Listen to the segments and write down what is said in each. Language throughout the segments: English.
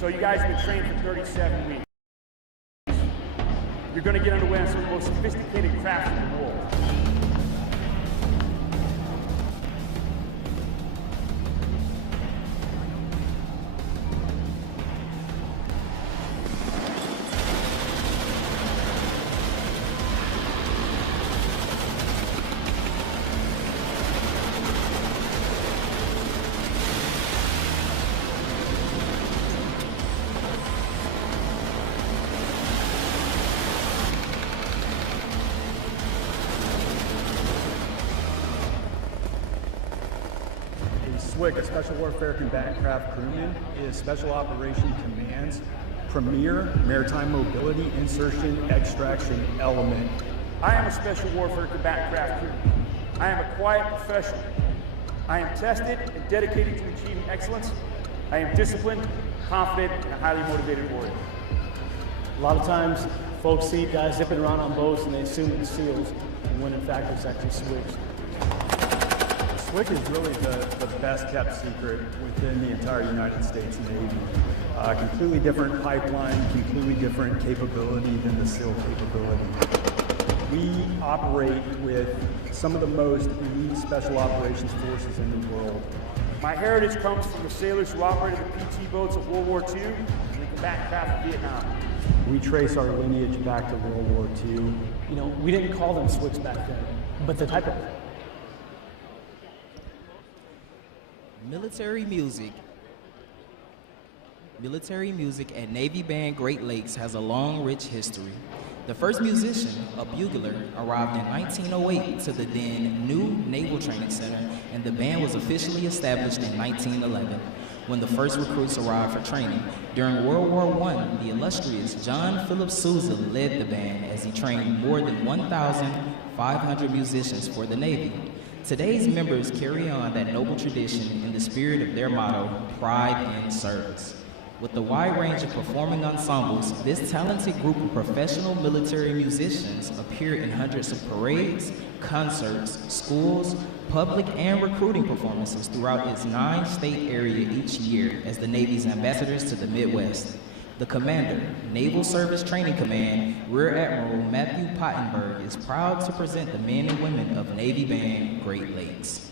So you guys have been trained for 37 weeks. You're going to get underway on some of the most sophisticated crafts in the world. Swick, a Special Warfare Combatant Craft Crewman, is Special Operation Command's premier maritime mobility, insertion, extraction element. I am a Special Warfare Combatant Craft Crewman. I am a quiet professional. I am tested and dedicated to achieving excellence. I am disciplined, confident, and a highly motivated warrior. A lot of times, folks see guys zipping around on boats and they assume it's SEALs, when in fact it's actually Swicks. Swick is really the best kept secret within the entire United States Navy. Completely different pipeline, completely different capability than the SEAL capability. We operate with some of the most elite special operations forces in the world. My heritage comes from the sailors who operated the PT boats of World War II and the combatant craft of Vietnam. We trace our lineage back to World War II. You know, we didn't call them Swicks back then, but the type of Military music at Navy Band Great Lakes has a long, rich history. The first musician, a bugler, arrived in 1908 to the then new Naval Training Center, and the band was officially established in 1911, when the first recruits arrived for training. During World War I, the illustrious John Philip Sousa led the band as he trained more than 1,500 musicians for the Navy. Today's members carry on that noble tradition in the spirit of their motto, Pride in Service. With the wide range of performing ensembles, this talented group of professional military musicians appear in hundreds of parades, concerts, schools, public and recruiting performances throughout its 9-state area each year as the Navy's ambassadors to the Midwest. The commander, Naval Service Training Command, Rear Admiral Matthew Pottenberg, is proud to present the men and women of Navy Band Great Lakes.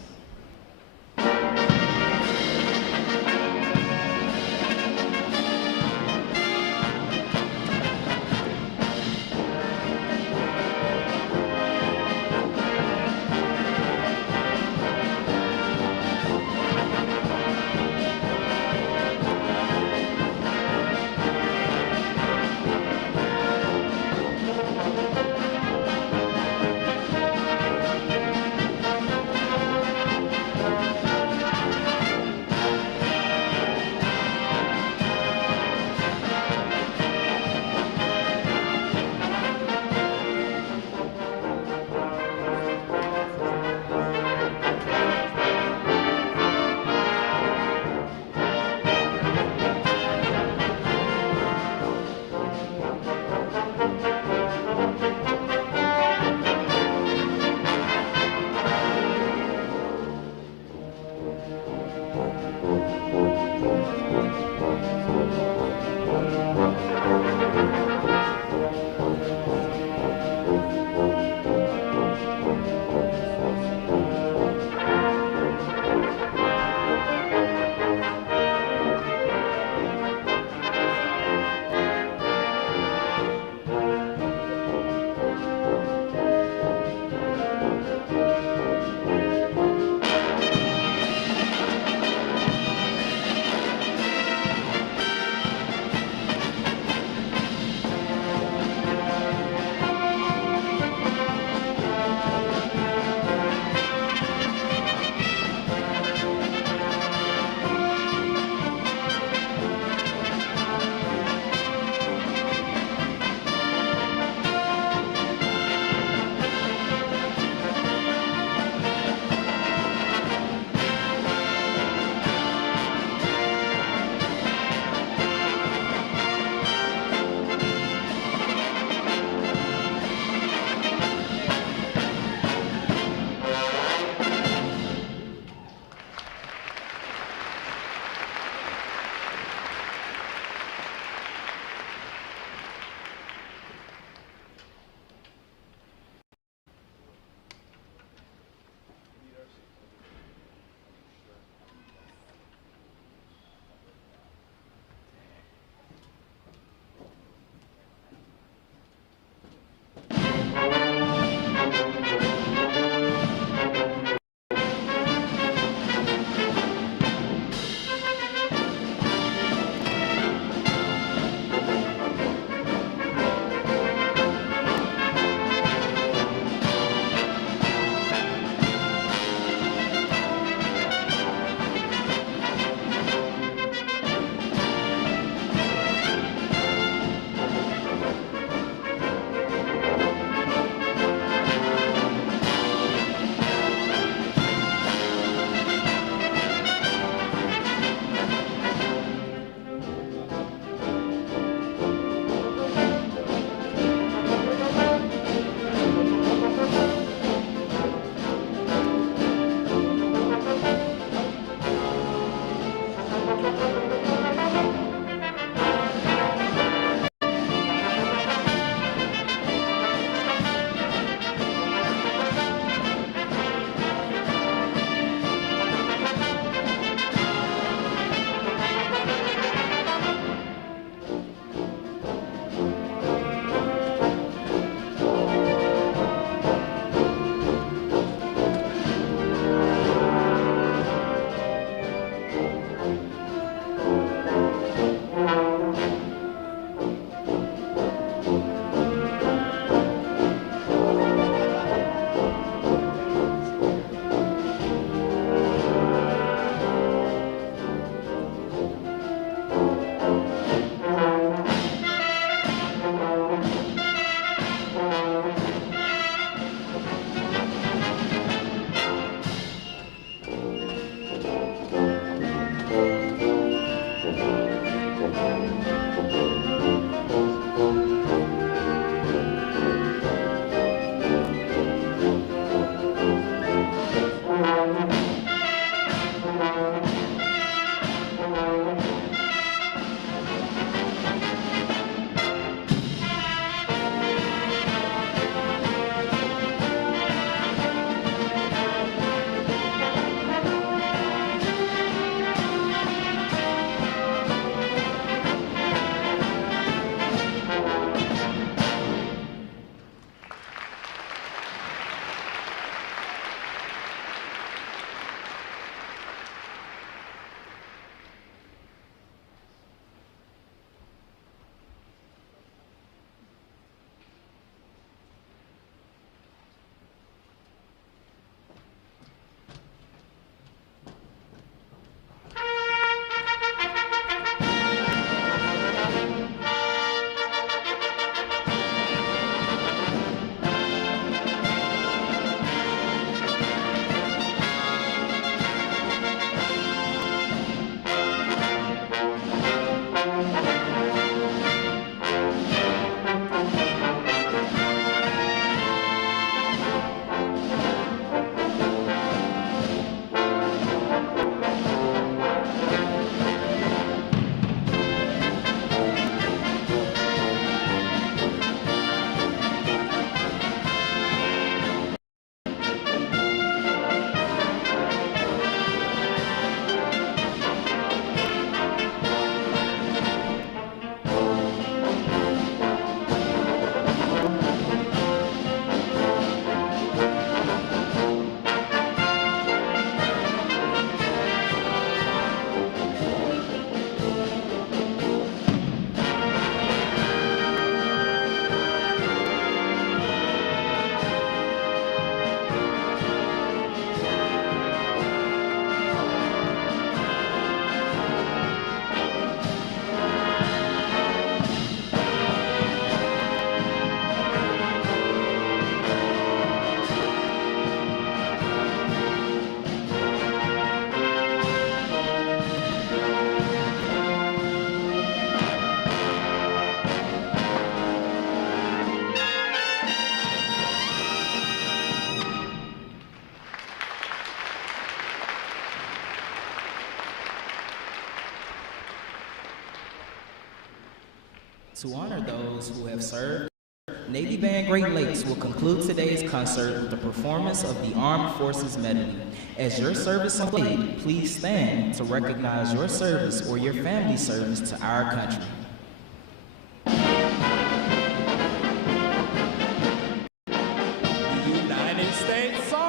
To honor those who have served, Navy Band Great Lakes will conclude today's concert with the performance of the Armed Forces Medley. As your service is played, please stand to recognize your service or your family's service to our country. United States Army!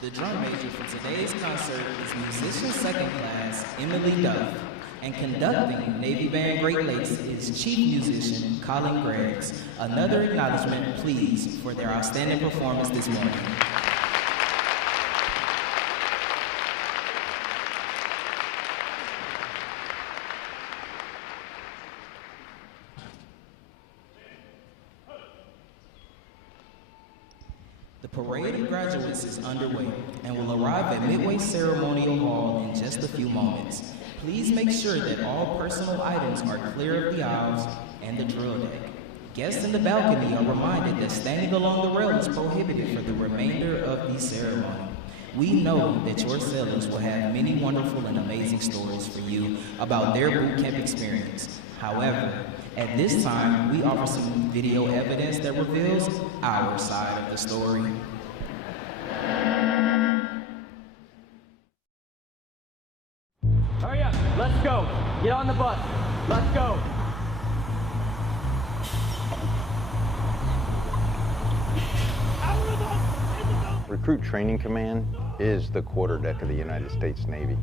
The drum major for today's concert is musician second class Emily Duff, and conducting Navy Band Great Lakes is chief musician Colin Greggs. Another acknowledgement, please, for their outstanding performance this morning. The parade of graduates is underway and will arrive at Midway Ceremonial Hall in just a few moments. Please make sure that all personal items are clear of the aisles and the drill deck. Guests in the balcony are reminded that standing along the rail is prohibited for the remainder of the ceremony. We know that your sailors will have many wonderful and amazing stories for you about their boot camp experience. However, at this time, we offer some video evidence that reveals our side of the story. Hurry up, let's go. Get on the bus. Let's go. Recruit Training Command is the quarterdeck of the United States Navy.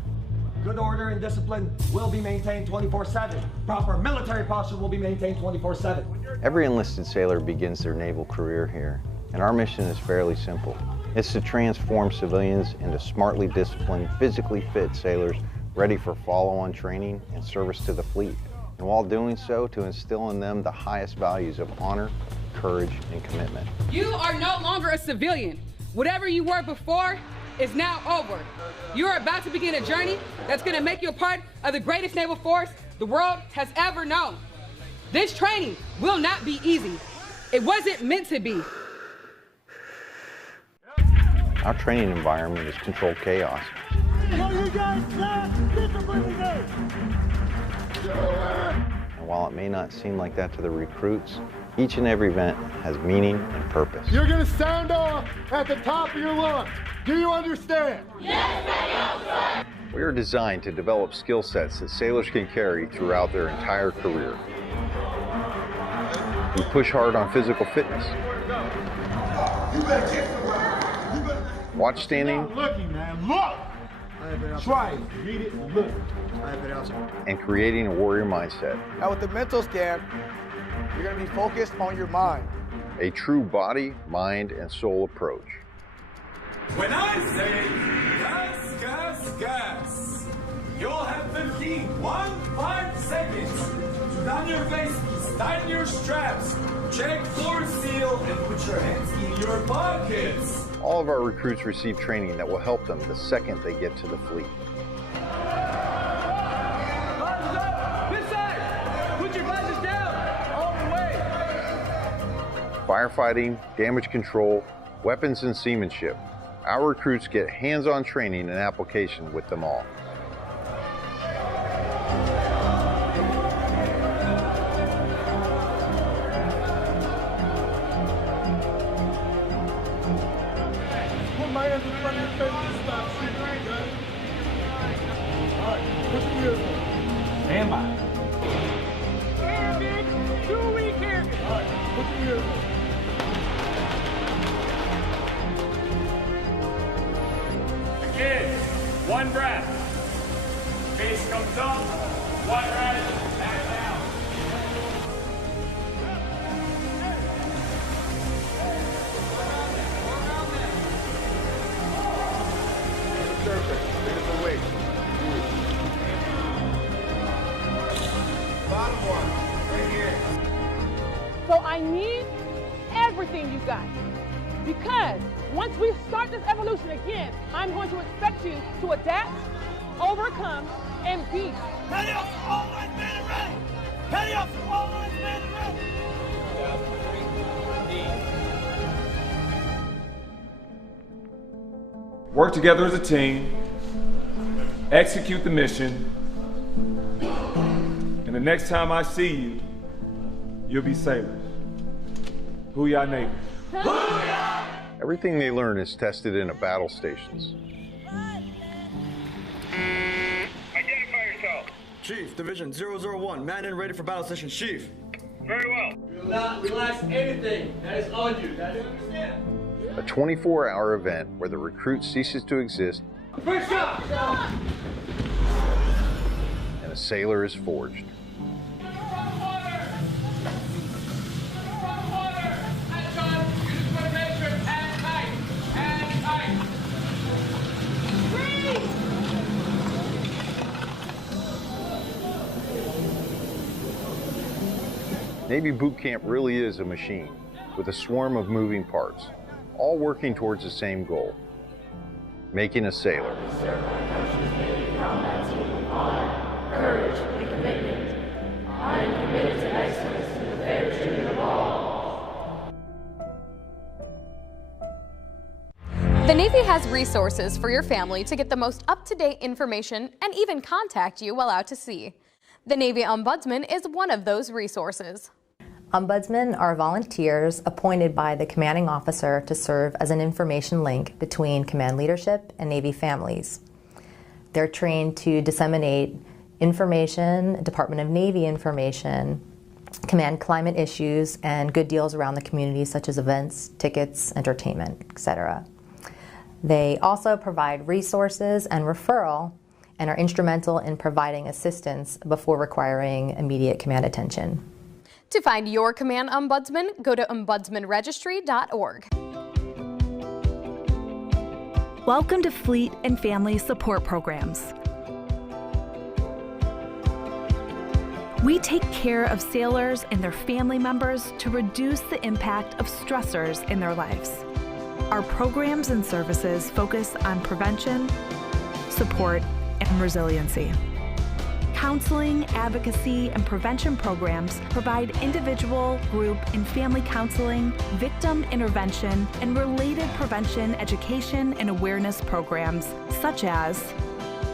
Good order and discipline will be maintained 24/7. Proper military posture will be maintained 24/7. Every enlisted sailor begins their naval career here, and our mission is fairly simple. It's to transform civilians into smartly disciplined, physically fit sailors ready for follow-on training and service to the fleet. And while doing so, to instill in them the highest values of honor, courage, and commitment. You are no longer a civilian. Whatever you were before is now over. You are about to begin a journey that's going to make you a part of the greatest naval force the world has ever known. This training will not be easy. It wasn't meant to be. Our training environment is controlled chaos. And while it may not seem like that to the recruits, each and every event has meaning and purpose. You're going to sound off at the top of your lungs. Do you understand? Yes, we are designed to develop skill sets that sailors can carry throughout their entire career. We push hard on physical fitness. Watch standing. Stop looking, man. Look! Try it. Read it and look. And creating a warrior mindset. Now with the mental scan, you're going to be focused on your mind. A true body, mind, and soul approach. When I say gas, gas, gas, you'll have 15 seconds to down your faces, tighten your straps, check floor seal, and put your hands in your pockets. All of our recruits receive training that will help them the second they get to the fleet. This side! Put your glasses down! All the way! Firefighting, damage control, weapons and seamanship. Our recruits get hands-on training and application with them all. Put my hands in front of your face and stop shooting. All right, put your ears on. Stand by. All right, put your ears on. Kids, one breath. Face comes up, one breath, back down. Perfect. There's the weight. Bottom one, right here. So I need everything you got. Because once we start this evolution again, I'm going to expect you to adapt, overcome, and beat. Ready up, all lines man and ready! Ready up, all lines man and ready! Work together as a team, execute the mission, and the next time I see you, you'll be sailors. Hoo-yah Navy. Everything they learn is tested in a battle stations. Identify yourself. Chief, Division 001, man and ready for battle session, Chief. Very well. Do not relax anything that is on you. Now, do you understand? A 24-hour event where the recruit ceases to exist First shot! and a sailor is forged. Navy boot camp really is a machine with a swarm of moving parts, all working towards the same goal, making a sailor. Courage and commitment. I am committed to excellence and the fair treatment of all. The Navy has resources for your family to get the most up-to-date information and even contact you while out to sea. The Navy Ombudsman is one of those resources. Ombudsmen are volunteers appointed by the commanding officer to serve as an information link between command leadership and Navy families. They're trained to disseminate information, Department of Navy information, command climate issues, and good deals around the community such as events, tickets, entertainment, etc. They also provide resources and referral and are instrumental in providing assistance before requiring immediate command attention. To find your command ombudsman, go to ombudsmanregistry.org. Welcome to Fleet and Family Support Programs. We take care of sailors and their family members to reduce the impact of stressors in their lives. Our programs and services focus on prevention, support, and resiliency. Counseling, advocacy, and prevention programs provide individual, group, and family counseling, victim intervention, and related prevention, education, and awareness programs such as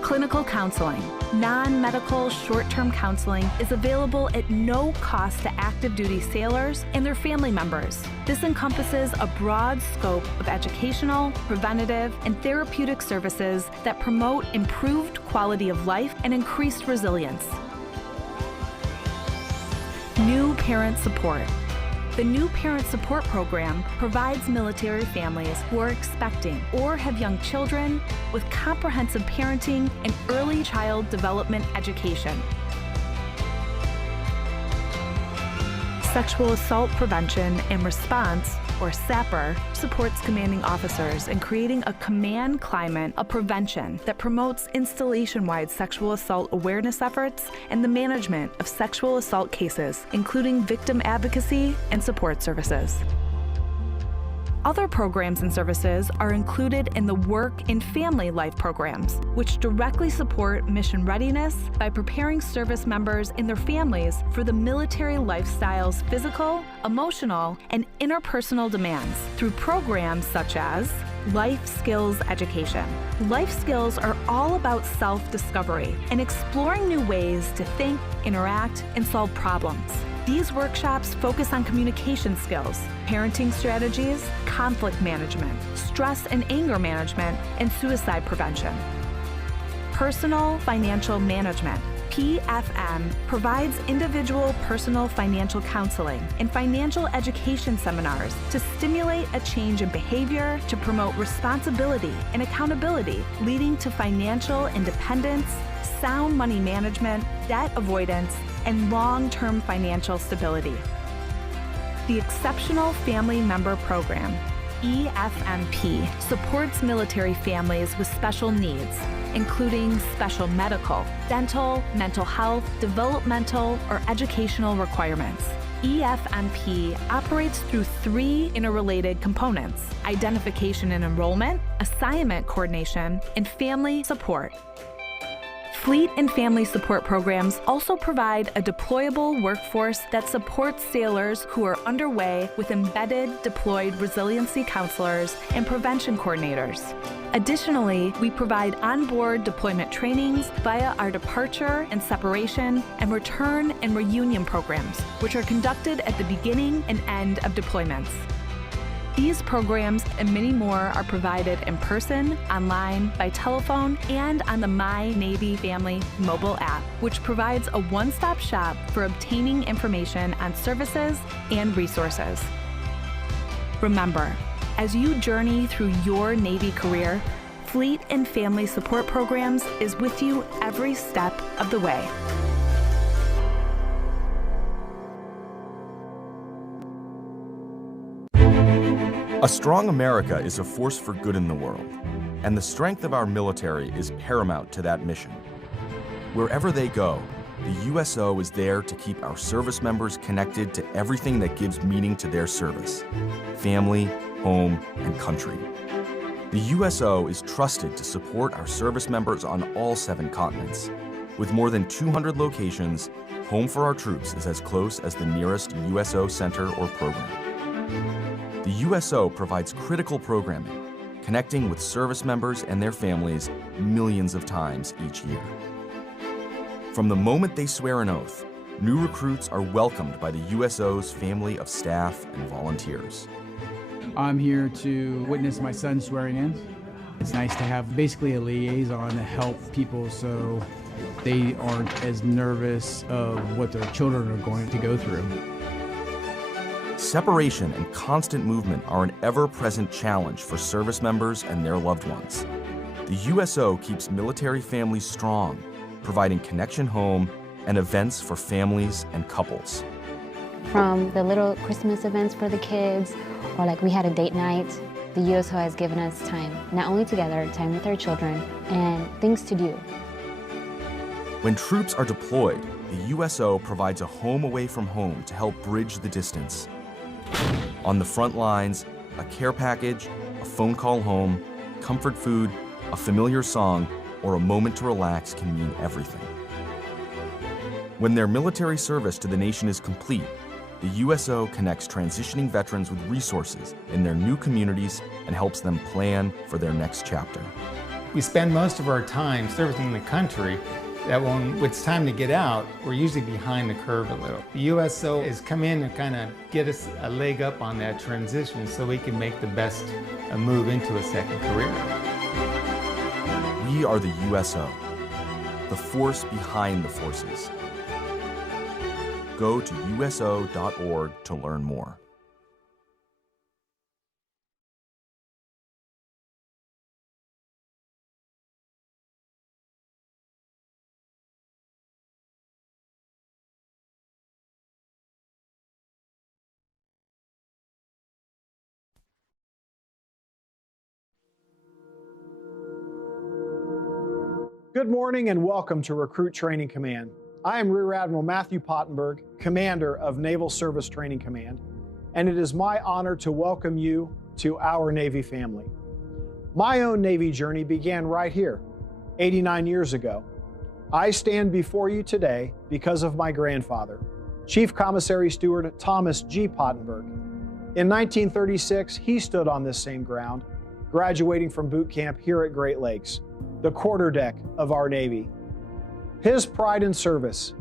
clinical counseling. Non-medical short-term counseling is available at no cost to active duty sailors and their family members. This encompasses a broad scope of educational, preventative, and therapeutic services that promote improved quality of life and increased resilience. New Parent Support. The New Parent Support Program provides military families who are expecting or have young children with comprehensive parenting and early child development education. Sexual Assault Prevention and Response, or SAPR, supports commanding officers in creating a command climate of prevention that promotes installation-wide sexual assault awareness efforts and the management of sexual assault cases, including victim advocacy and support services. Other programs and services are included in the Work and Family Life programs, which directly support mission readiness by preparing service members and their families for the military lifestyle's physical, emotional, and interpersonal demands through programs such as Life Skills Education. Life skills are all about self-discovery and exploring new ways to think, interact, and solve problems. These workshops focus on communication skills, parenting strategies, conflict management, stress and anger management, and suicide prevention. Personal Financial Management, PFM, provides individual personal financial counseling and financial education seminars to stimulate a change in behavior to promote responsibility and accountability, leading to financial independence, sound money management, debt avoidance, and long-term financial stability. The Exceptional Family Member Program, EFMP, supports military families with special needs, including special medical, dental, mental health, developmental, or educational requirements. EFMP operates through 3 interrelated components: identification and enrollment, assignment coordination, and family support. Fleet and family support programs also provide a deployable workforce that supports sailors who are underway with embedded deployed resiliency counselors and prevention coordinators. Additionally, we provide onboard deployment trainings via our departure and separation and return and reunion programs, which are conducted at the beginning and end of deployments. These programs and many more are provided in person, online, by telephone, and on the My Navy Family mobile app, which provides a one-stop shop for obtaining information on services and resources. Remember, as you journey through your Navy career, Fleet and Family Support Programs is with you every step of the way. A strong America is a force for good in the world, and the strength of our military is paramount to that mission. Wherever they go, the USO is there to keep our service members connected to everything that gives meaning to their service: family, home, and country. The USO is trusted to support our service members on all 7 continents. With more than 200 locations, Home for Our Troops is as close as the nearest USO center or program. The USO provides critical programming, connecting with service members and their families millions of times each year. From the moment they swear an oath, new recruits are welcomed by the USO's family of staff and volunteers. I'm here to witness my son swearing in. It's nice to have basically a liaison to help people so they aren't as nervous of what their children are going to go through. Separation and constant movement are an ever-present challenge for service members and their loved ones. The USO keeps military families strong, providing connection home and events for families and couples. From the little Christmas events for the kids, or like we had a date night, the USO has given us time, not only together, time with our children, and things to do. When troops are deployed, the USO provides a home away from home to help bridge the distance. On the front lines, a care package, a phone call home, comfort food, a familiar song, or a moment to relax can mean everything. When their military service to the nation is complete, the USO connects transitioning veterans with resources in their new communities and helps them plan for their next chapter. We spend most of our time servicing the country, that when it's time to get out, we're usually behind the curve a little. The USO has come in and kind of get us a leg up on that transition so we can make the best move into a second career. We are the USO, the force behind the forces. Go to uso.org to learn more. Good morning and welcome to Recruit Training Command. I am Rear Admiral Matthew Pottenberg, Commander of Naval Service Training Command, and it is my honor to welcome you to our Navy family. My own Navy journey began right here, 89 years ago. I stand before you today because of my grandfather, Chief Commissary Steward Thomas G. Pottenberg. In 1936, he stood on this same ground, graduating from boot camp here at Great Lakes, the quarterdeck of our Navy. His pride in service,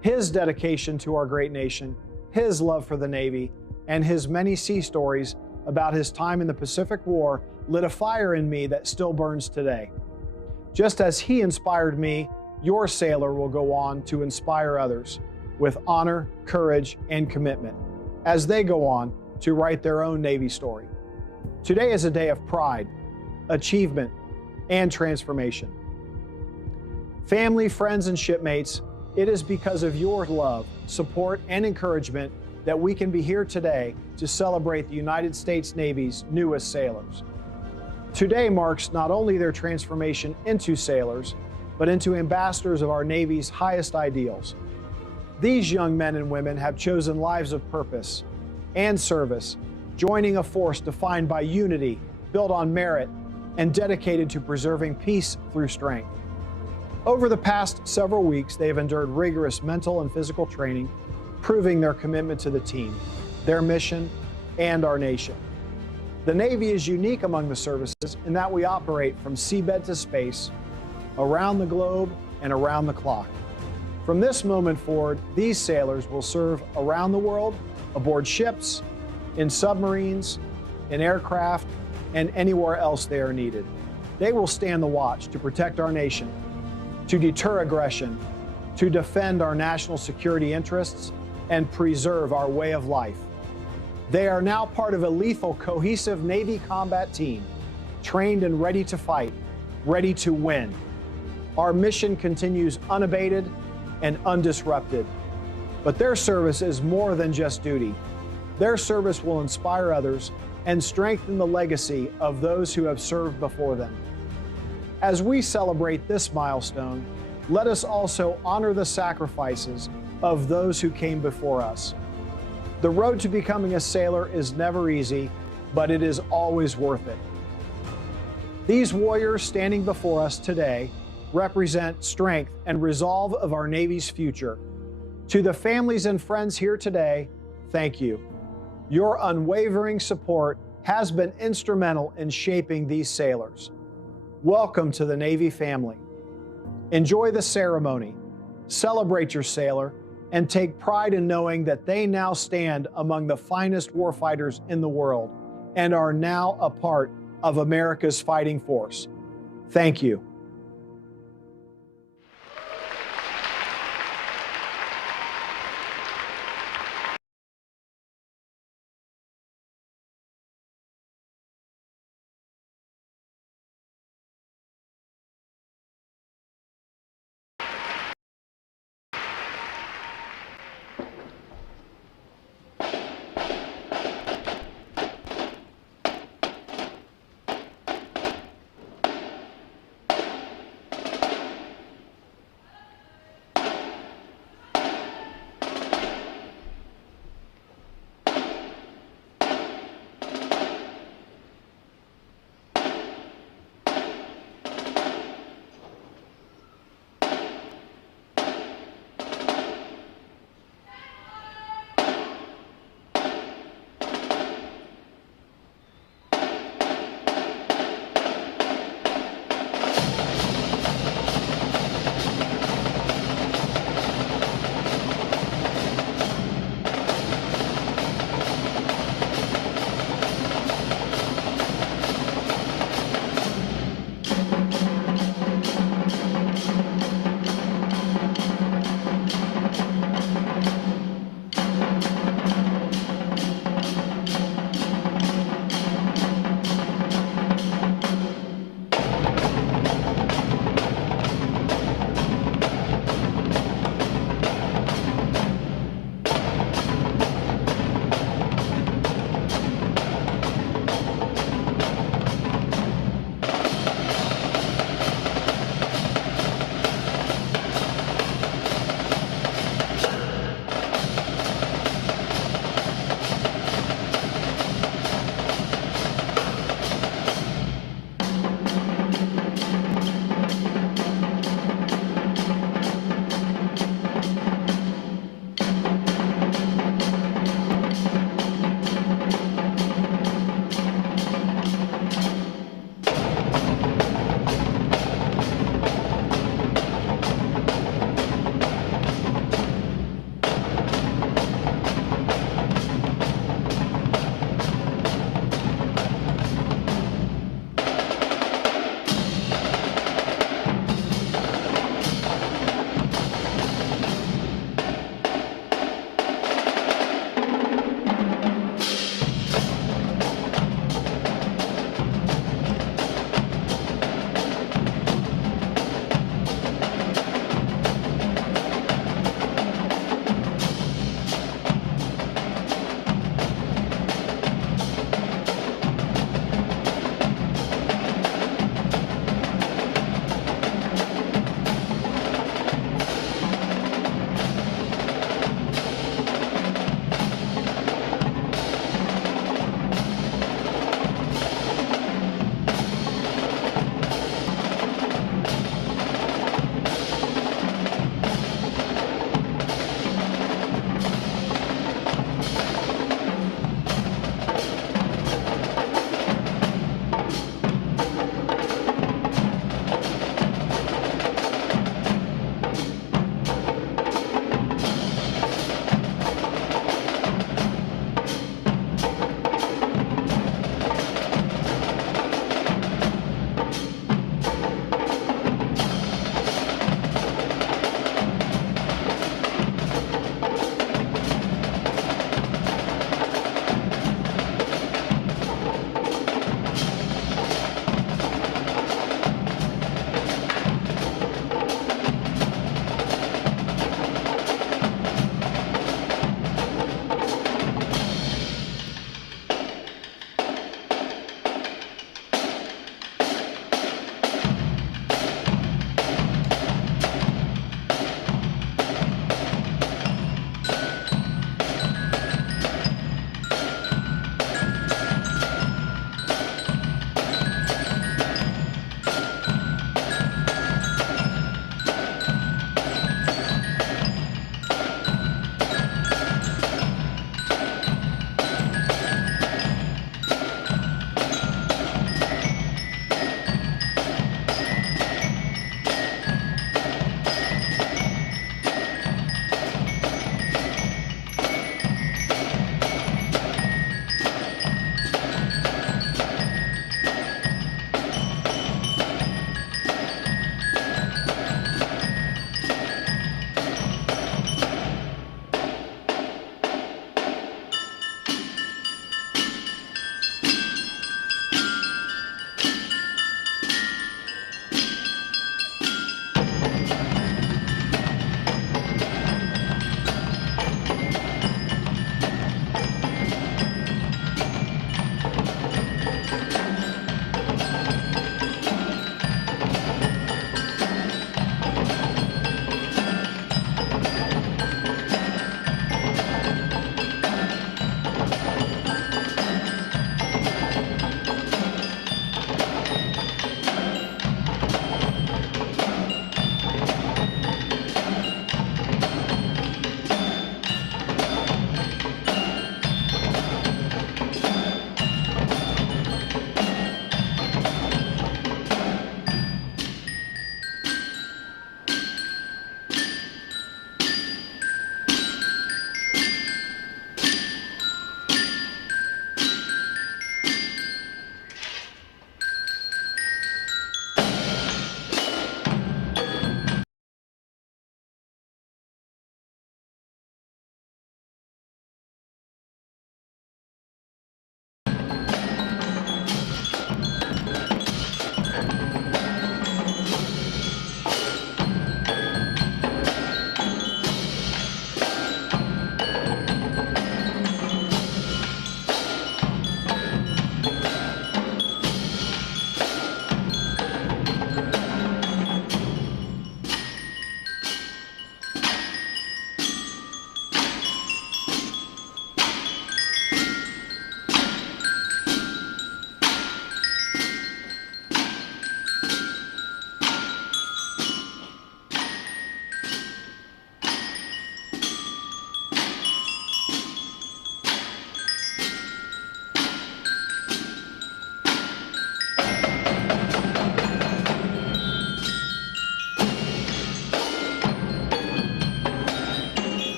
his dedication to our great nation, his love for the Navy, and his many sea stories about his time in the Pacific War lit a fire in me that still burns today. Just as he inspired me, your sailor will go on to inspire others with honor, courage, and commitment as they go on to write their own Navy story. Today is a day of pride, achievement, and transformation. Family, friends, and shipmates, it is because of your love, support, and encouragement that we can be here today to celebrate the United States Navy's newest sailors. Today marks not only their transformation into sailors, but into ambassadors of our Navy's highest ideals. These young men and women have chosen lives of purpose and service, joining a force defined by unity, built on merit, and dedicated to preserving peace through strength. Over the past several weeks, they have endured rigorous mental and physical training, proving their commitment to the team, their mission, and our nation. The Navy is unique among the services in that we operate from seabed to space, around the globe, and around the clock. From this moment forward, these sailors will serve around the world, aboard ships, in submarines, in aircraft, and anywhere else they are needed. They will stand the watch to protect our nation, to deter aggression, to defend our national security interests, and preserve our way of life. They are now part of a lethal, cohesive Navy combat team, trained and ready to fight, ready to win. Our mission continues unabated and undisrupted. But their service is more than just duty. Their service will inspire others and strengthen the legacy of those who have served before them. As we celebrate this milestone, let us also honor the sacrifices of those who came before us. The road to becoming a sailor is never easy, but it is always worth it. These warriors standing before us today represent strength and resolve of our Navy's future. To the families and friends here today, thank you. Your unwavering support has been instrumental in shaping these sailors. Welcome to the Navy family. Enjoy the ceremony, celebrate your sailor, and take pride in knowing that they now stand among the finest warfighters in the world and are now a part of America's fighting force. Thank you.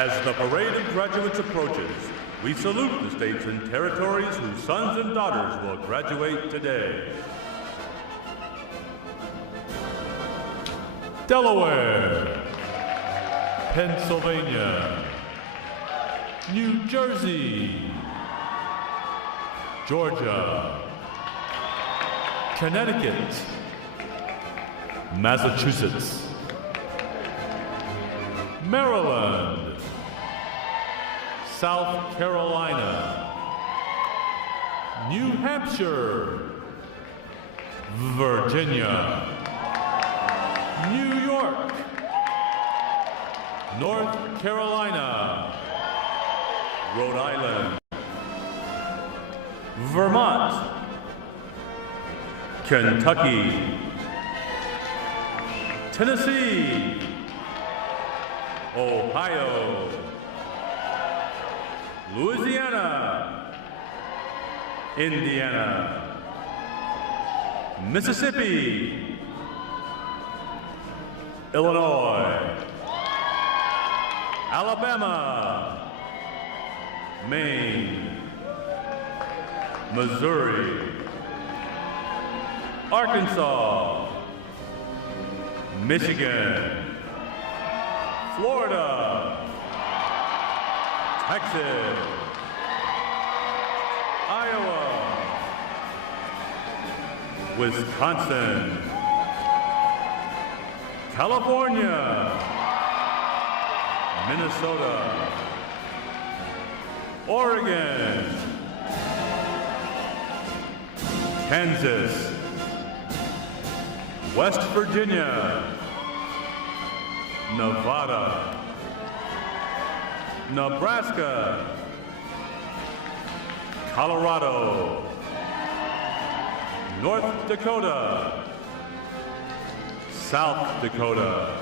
As the parade of graduates approaches, we salute the states and territories whose sons and daughters will graduate today. Delaware, Pennsylvania, New Jersey, Georgia, Connecticut, Massachusetts, Maryland, South Carolina, New Hampshire, Virginia, New York, North Carolina, Rhode Island, Vermont, Kentucky, Tennessee, Ohio, Louisiana, Indiana, Mississippi, Illinois, Alabama, Maine, Missouri, Arkansas, Michigan, Florida, Texas, Iowa, Wisconsin, California, Minnesota, Oregon, Kansas, West Virginia, Nevada, Nebraska, Colorado, North Dakota, South Dakota,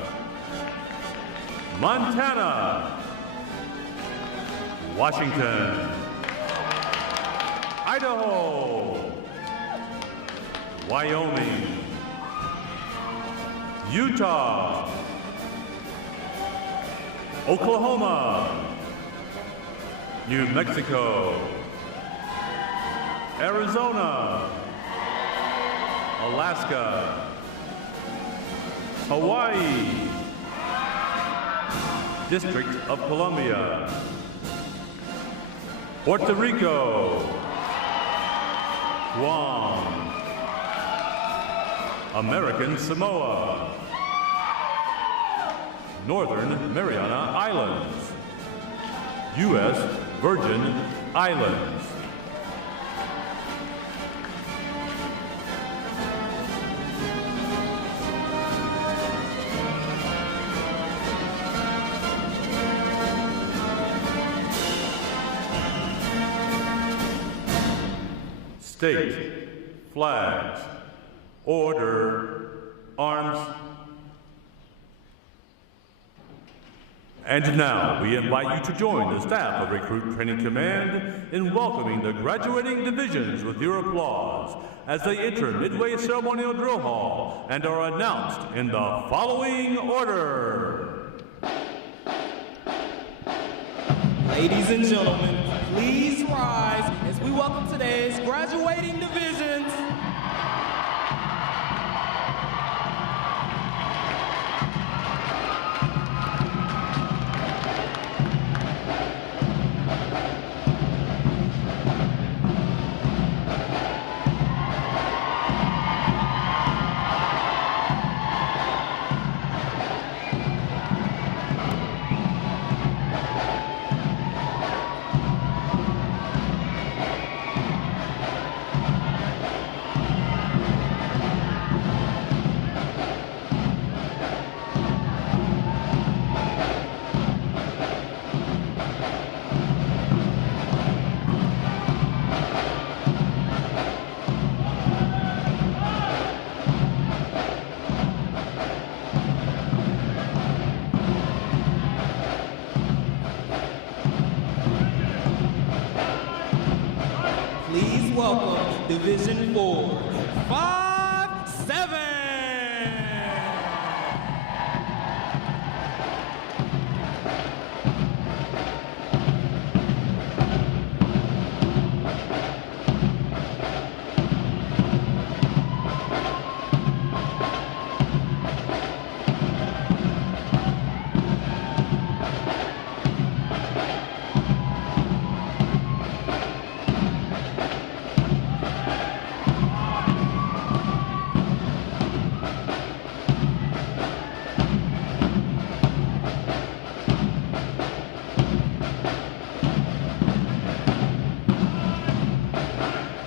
Montana, Washington, Idaho, Wyoming, Utah, Oklahoma, New Mexico, Arizona, Alaska, Hawaii, District of Columbia, Puerto Rico, Guam, American Samoa, Northern Mariana Islands, U.S. Virgin Islands. State, flags, order, arms. And now we invite you to join the staff of Recruit Training Command in welcoming the graduating divisions with your applause as they enter Midway Ceremonial Drill Hall and are announced in the following order. Ladies and gentlemen, please rise as we welcome today's graduating divisions. Please welcome Division 4, 5, 7.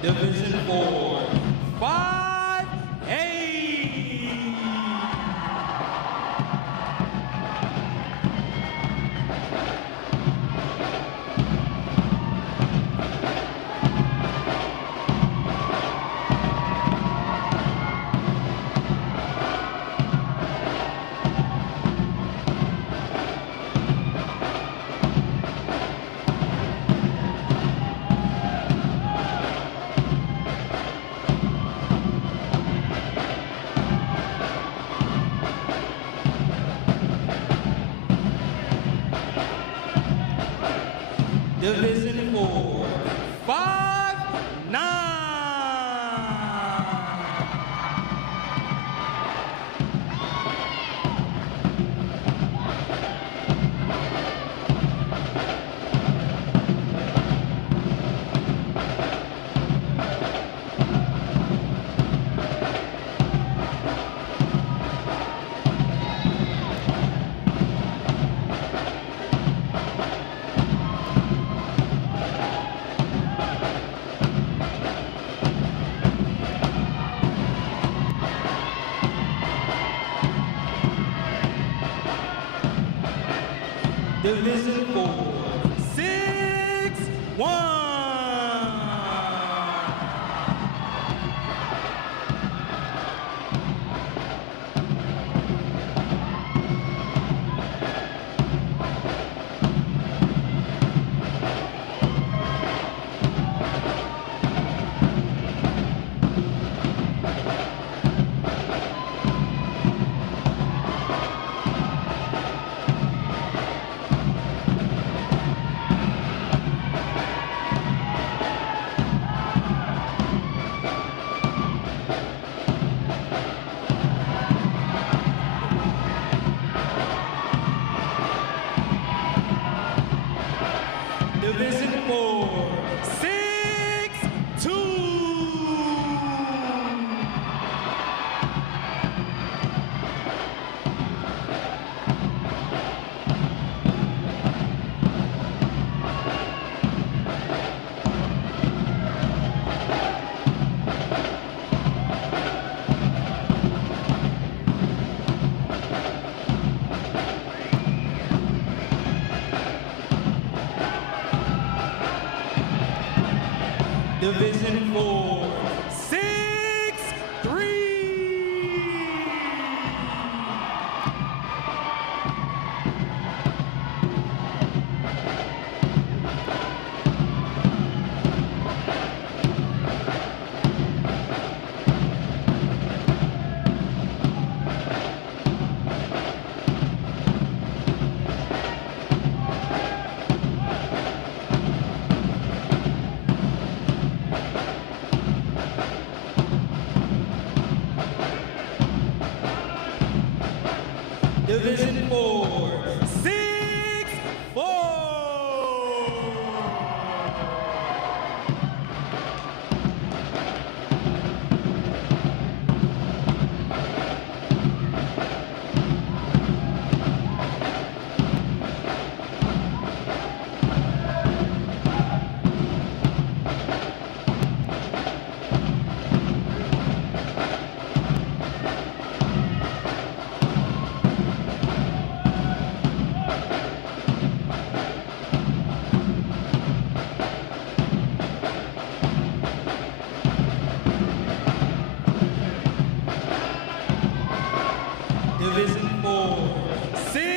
Division 4, 5A. Division 4, 5-9. Division 4, 6-1. Division 4, 6-2. Division 4, 6-3. Division 4, 6-4. Division 4, 6-5.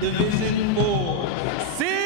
Division 4, 6-6.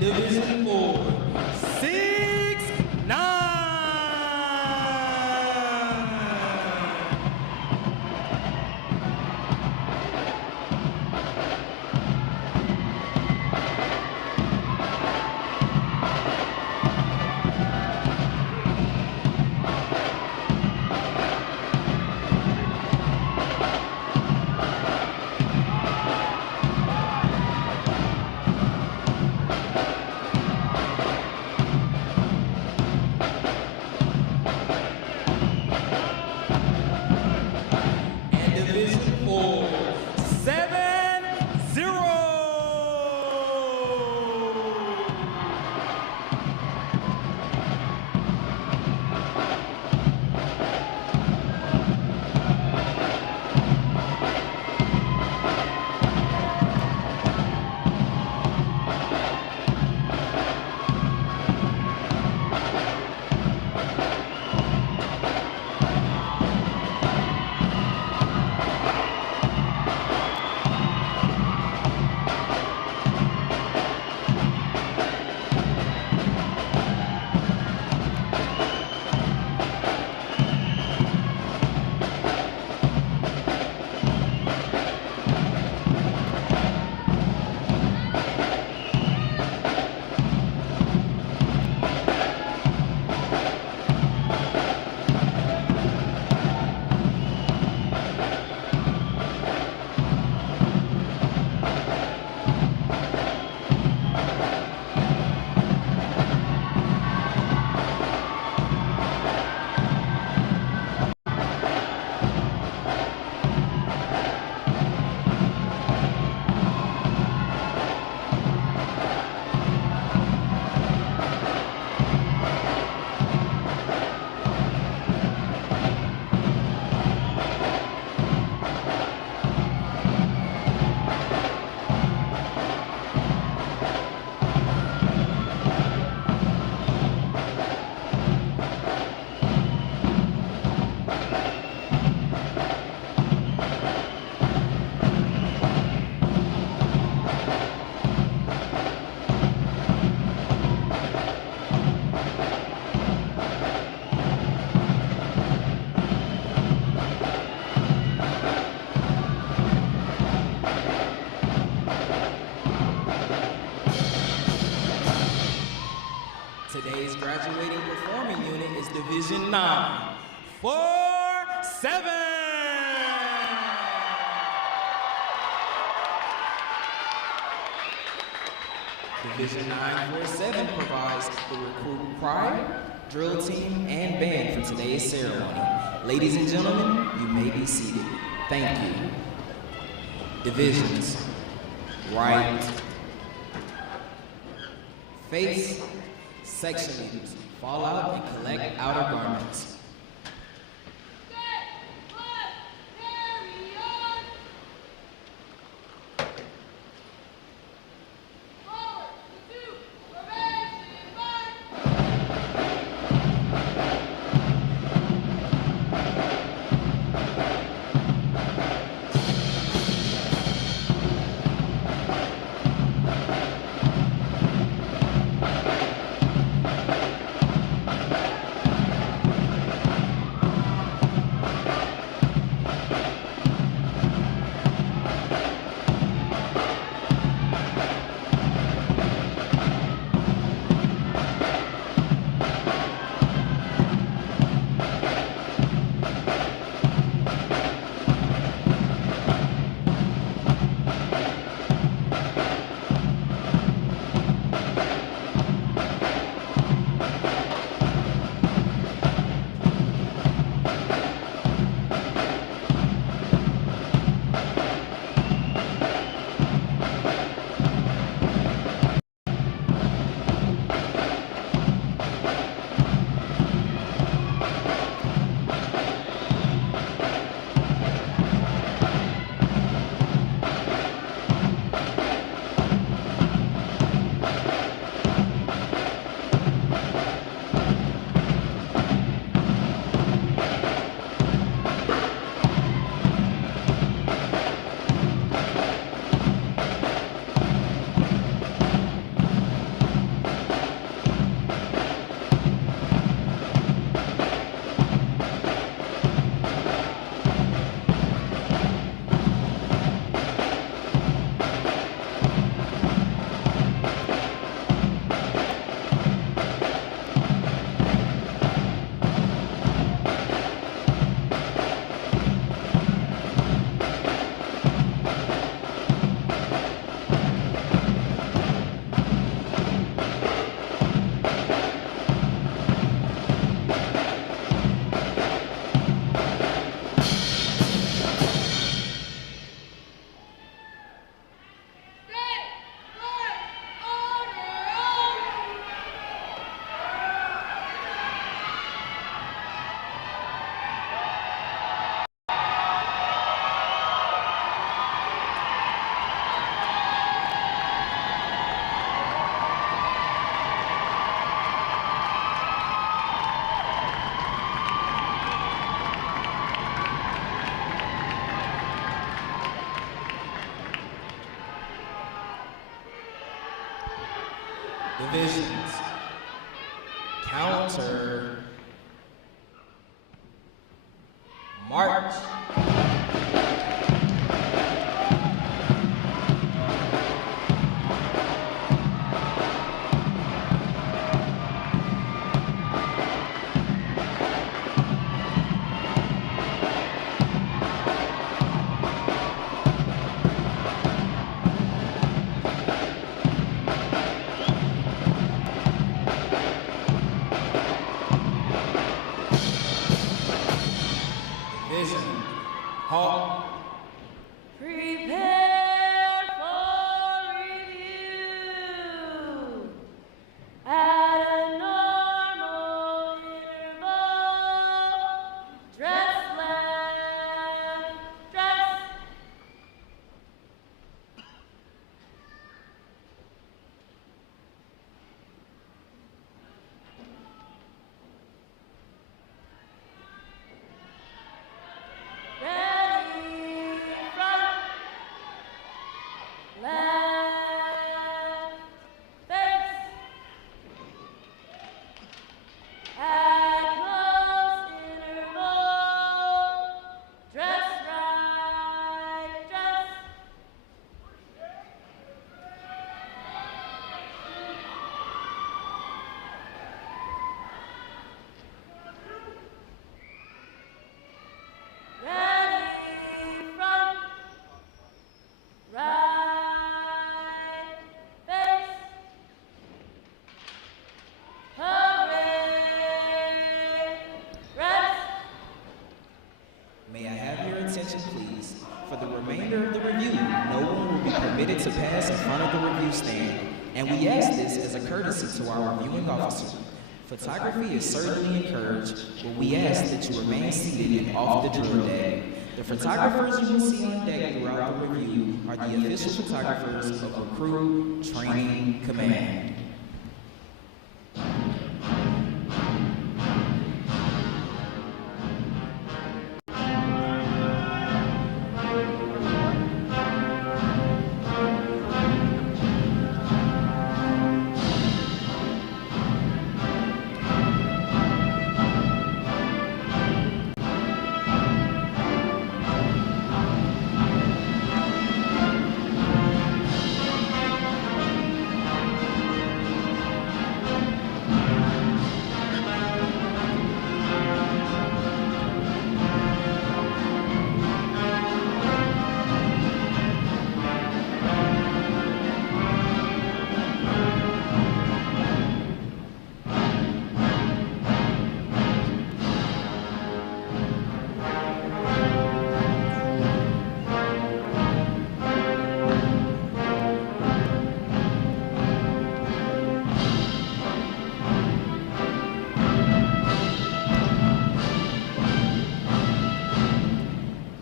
Division 4, 6'9". Today's graduating performing unit is Division 9, 4-7. Division 9-4-7 provides the recruit choir, drill team, and band for today's ceremony. Ladies and gentlemen, you may be seated. Thank you. Divisions: right, face, section leaders, fall out and collect outer garments. Divisions. Counter. March. Vision. Halt. Prepare for review at a normal interval. Dress left, dress. Ready, front, left, face. At close interval, dress right, dress. Ready, front, right, face. Parade, rest. May I have your attention, please? For the remainder of the review, no one will be permitted to pass in front of the review stand, and we ask this as a courtesy to our reviewing officer. Photography is certainly encouraged, but we ask that you remain seated and off the drill deck. The photographers you will see on deck throughout the review are the official photographers of Recruit Training Command.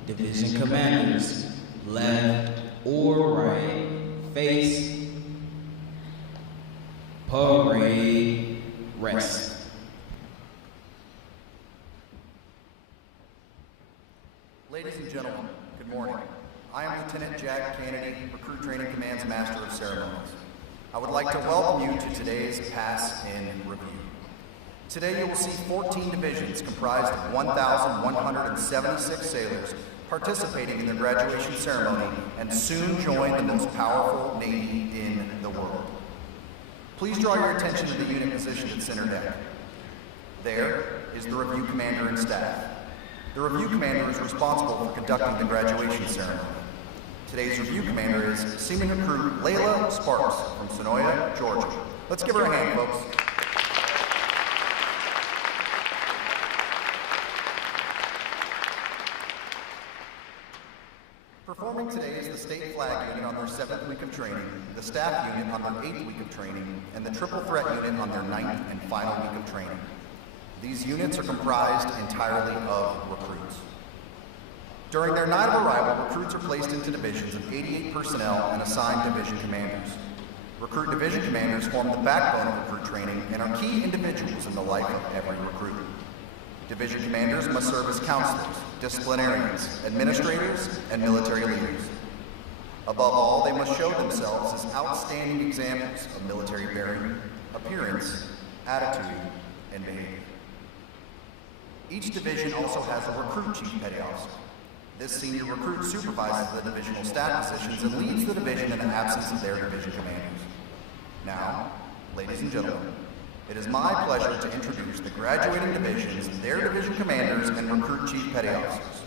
Division commanders, left or right, face, parade, rest. Ladies and gentlemen, good morning. I am Lieutenant Jack Kennedy, Recruit Training Command's Master of Ceremonies. I would like to welcome you to today's Pass In Review. Today you will see 14 divisions comprised of 1,176 sailors participating in the graduation ceremony and soon join the most powerful Navy in the world. Please draw your attention to the unit positioned at center deck. There is the Review Commander and staff. The Review Commander is responsible for conducting the graduation ceremony. Today's Review Commander is Seaman Recruit Layla Sparks from Sonoya, Georgia. Let's give her a hand, folks. Performing today is the State Flag Unit on their 7th week of training, the Staff Unit on their 8th week of training, and the Triple Threat Unit on their 9th and final week of training. These units are comprised entirely of recruits. During their night of arrival, recruits are placed into divisions of 88 personnel and assigned division commanders. Recruit division commanders form the backbone of recruit training and are key individuals in the life of every recruit. Division commanders must serve as counselors, disciplinarians, administrators, and military leaders. Above all, they must show themselves as outstanding examples of military bearing, appearance, attitude, and behavior. Each division also has a recruit chief petty officer. This senior recruit supervises the divisional staff positions and leads the division in the absence of their division commanders. Now, ladies and gentlemen, it is my pleasure to introduce the graduating divisions, their division commanders, and recruit chief petty officers.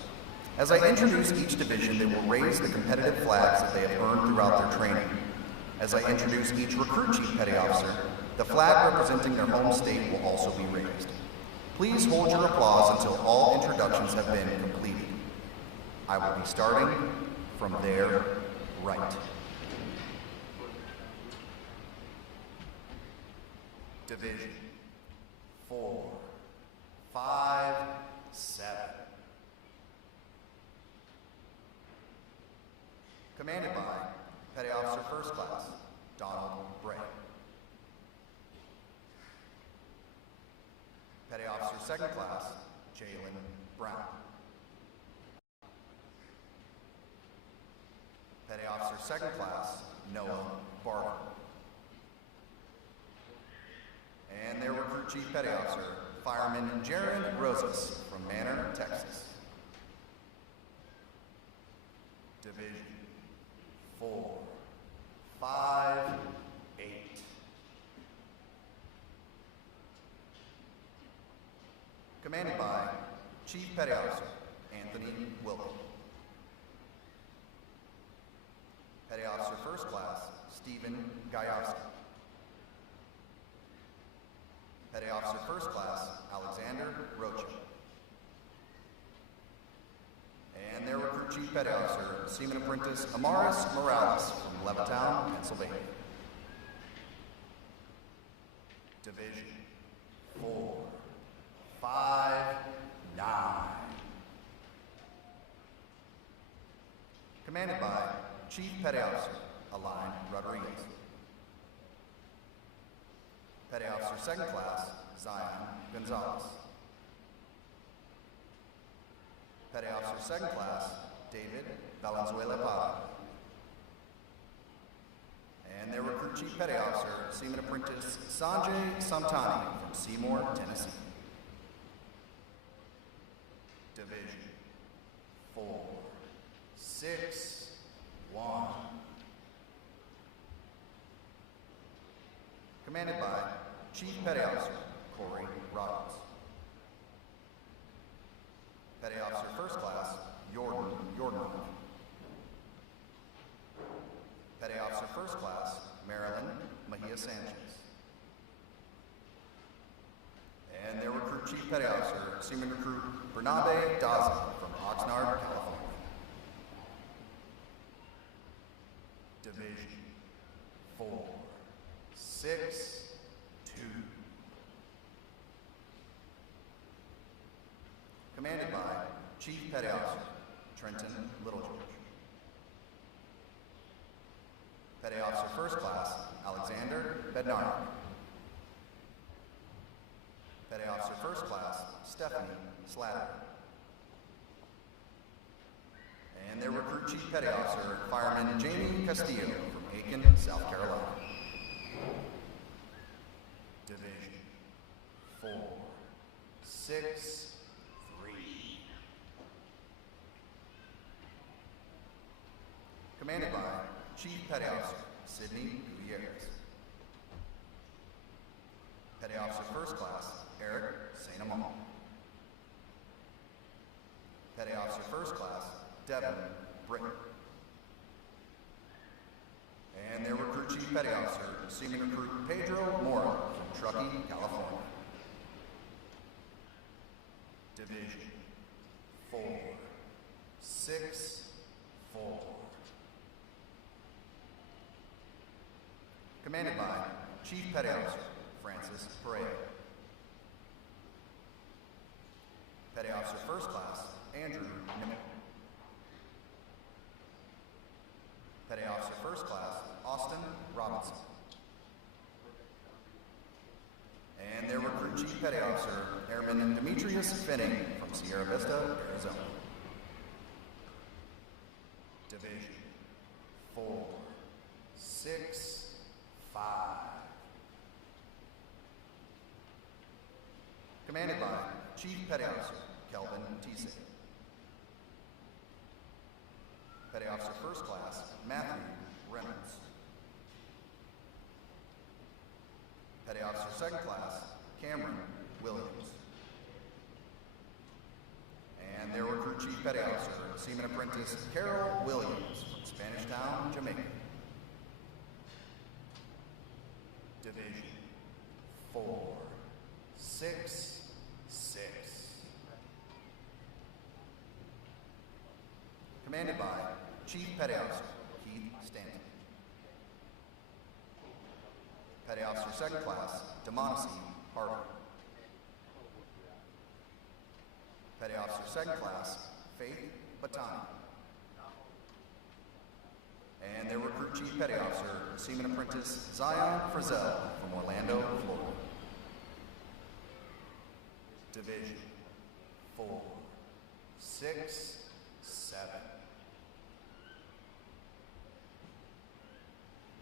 As I introduce each division, they will raise the competitive flags that they have earned throughout their training. As I introduce each recruit chief petty officer, the flag representing their home state will also be raised. Please hold your applause until all introductions have been completed. I will be starting from their right. Division 4, 5, 7. Commanded by Petty Officer First Class, Donald Bray. Petty Officer Second Class, Jalen Brown. Petty Officer Second Class, Noah Barber. And their recruit chief petty officer, Fireman Jaron Rosas from Manor, Texas. Division 4, 5, 8. Commanded by Chief Petty Officer Anthony Wilkie. Petty Officer First Class Stephen Gajowski. Petty Officer First Class Alexander Rocha. And their recruit chief petty officer, Seaman Apprentice Amaris Morales from Levittown, Pennsylvania. Division 4, 5, 9. Commanded by Chief Petty Officer Alain Rodriguez. Petty Officer Second Class Zion Gonzalez. Petty Officer Second Class David Valenzuela Pada. And their recruit chief petty officer, Seaman Apprentice Sanjay Samtani from Seymour, Tennessee. Division 4, 6, 1. Commanded by Chief Petty Officer Corey Roberts. Petty Officer First Class Jordan Jordanov. Petty Officer First Class Marilyn Mejia Sanchez. And their recruit chief petty officer, Seaman Recruit Bernabe Daza from Oxnard, California. Division 4, 6, 2. Commanded by Chief Petty Officer Trenton Littlegeorge. Petty Officer First Class Alexander Bednarnik. Petty Officer First Class Stephanie Slatter. And their recruit chief petty officer, Fireman Jamie Castillo from Aiken, South Carolina. Division 4, 6, 3. Commanded by Chief Petty Officer Sidney Gutierrez. Petty Officer First Class Eric St. Amand. Petty Officer First Class Devin Britton. And their recruit chief petty officer, Seaman Recruit Pedro Mora from Truckee, California. Division 4, 6, 4. Commanded by Chief Petty Officer Francis Pereira. Petty Officer First Class Andrew Nimmick. Petty Officer First Class Austin Robinson. And their recruit chief petty officer, Airman Demetrius Finning from Sierra Vista, Arizona. Division 4, Commanded by Chief Petty Officer Kelvin Tise. Petty Officer First Class Matthew Reynolds. Petty Officer Second Class Cameron Williams. And their recruit Chief Petty Officer, Seaman Apprentice Carol Williams from Spanish Town, Jamaica. Division 466. Commanded by Chief Petty Officer Keith Stanton. Petty Officer Second Class Demoncy Harder. Petty Officer Second Class Faith Batani. And their recruit Chief Petty Officer, Seaman Apprentice Zion Frizzell from Orlando, Florida. Division 467.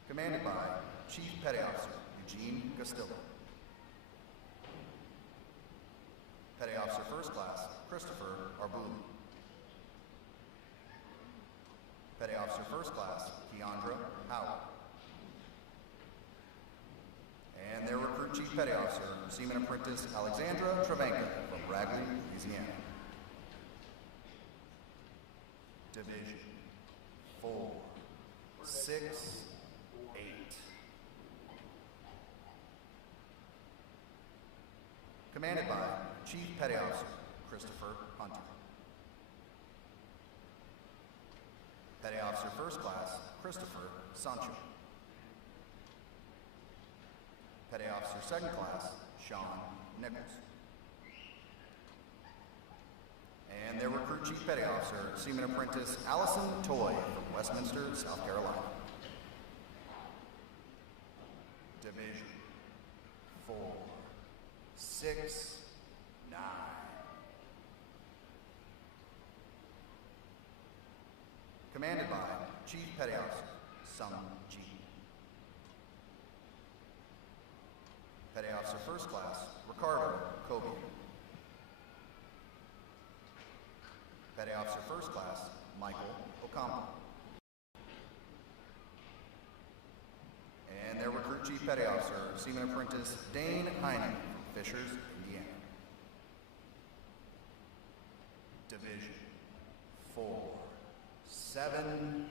Commanded by Chief Petty Officer Eugene Castillo. Petty Officer First Class Christopher Arbuli. Petty Officer First Class Keandra Howard. And their recruit Chief Petty Officer, Seaman Apprentice Alexandra Travanka from Ragley, Louisiana. Division 468. Commanded by Chief Petty Officer Christopher Hunter. Petty Officer First Class Christopher Sancho. Petty Officer Second Class Sean Nichols. And their recruit Chief Petty Officer, Seaman Apprentice Allison Toy from Westminster, South Carolina. Division 469. Commanded by Chief Petty Officer Sung Ji. Petty Officer First Class Ricardo Kobe. Petty Officer First Class Michael Ocampo. And their recruit Chief Petty Officer, Seaman Apprentice Dane Heine from Fishers, Indiana. Division 470.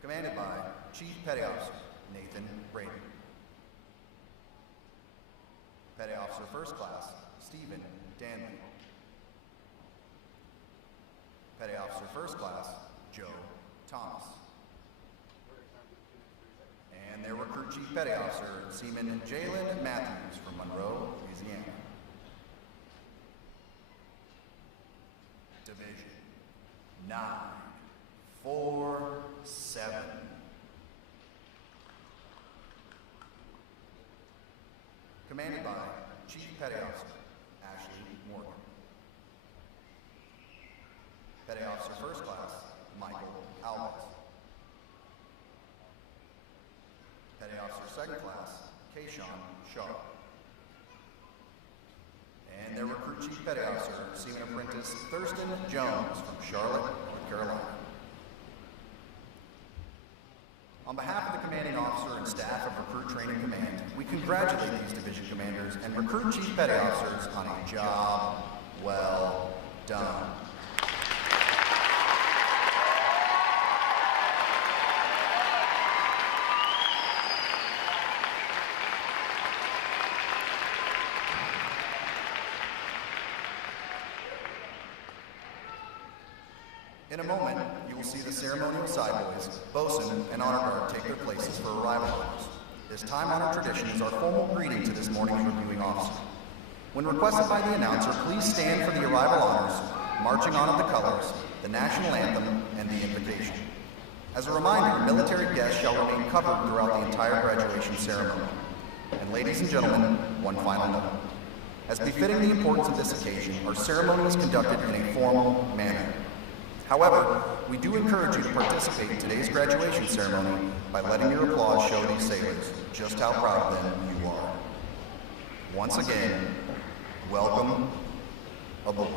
Commanded by Chief Petty Officer Nathan Brady. Petty Officer First Class Stephen Danley. Petty Officer First Class Joe Thomas. And their recruit Chief Petty Officer Seaman Jalen Matthews from Monroe, Louisiana. Division 947. Commanded by Chief Petty Officer Ashley Morgan. Petty Officer First Class Michael Albert. Petty Officer Second Class Kayshawn Shaw. And their recruit Chief Petty Officer, Seaman Apprentice Thurston Jones from Charlotte, North Carolina. On behalf of the Commanding Officer and staff of Recruit Training Command, we congratulate these division commanders and recruit Chief Petty Officers on a job well done. In a moment, you will see the ceremonial sideboys, bosun, and honor guard take their places for arrival honors. This time-honored tradition is our formal greeting to this morning's reviewing officer. When requested by the announcer, please stand for the arrival honors, marching on of the colors, the national anthem, and the invocation. As a reminder, military guests shall remain covered throughout the entire graduation ceremony. And ladies and gentlemen, one final note. As befitting the importance of this occasion, our ceremony is conducted in a formal manner. However, we do encourage you to participate in today's graduation ceremony by letting your applause show these sailors just how proud of them you are. Once again, welcome aboard.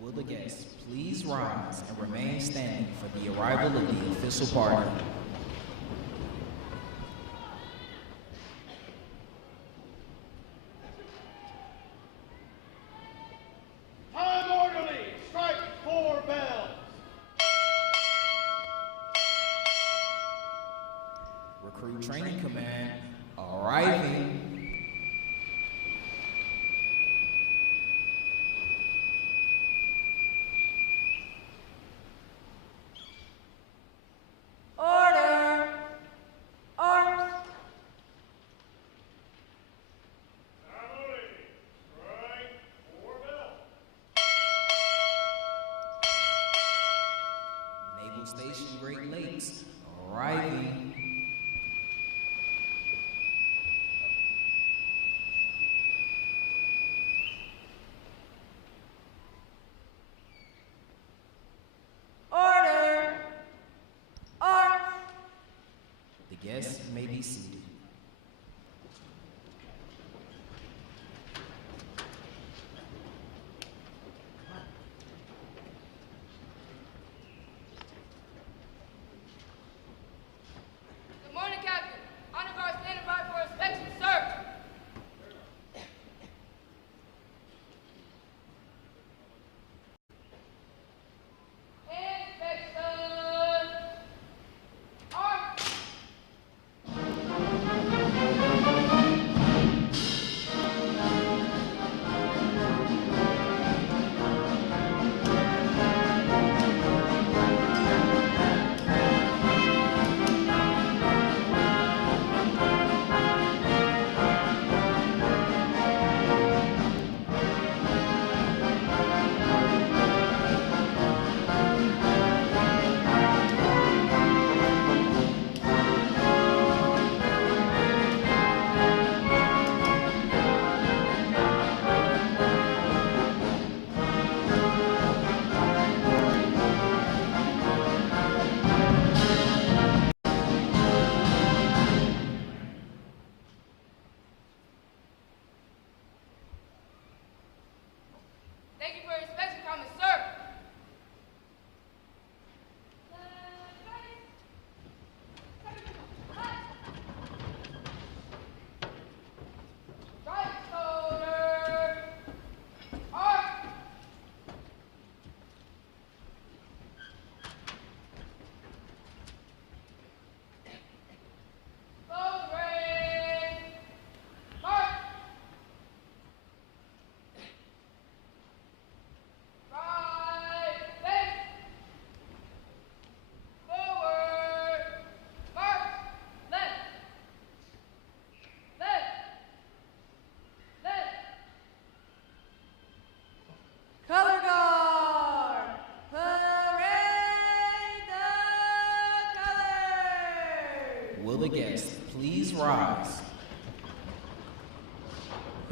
Will the guests please rise and remain standing for the arrival of the official party? Time orderly, strike 4 bells. Recruit Training Command arriving. Station Great Lakes arriving.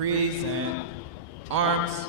Present. Arms.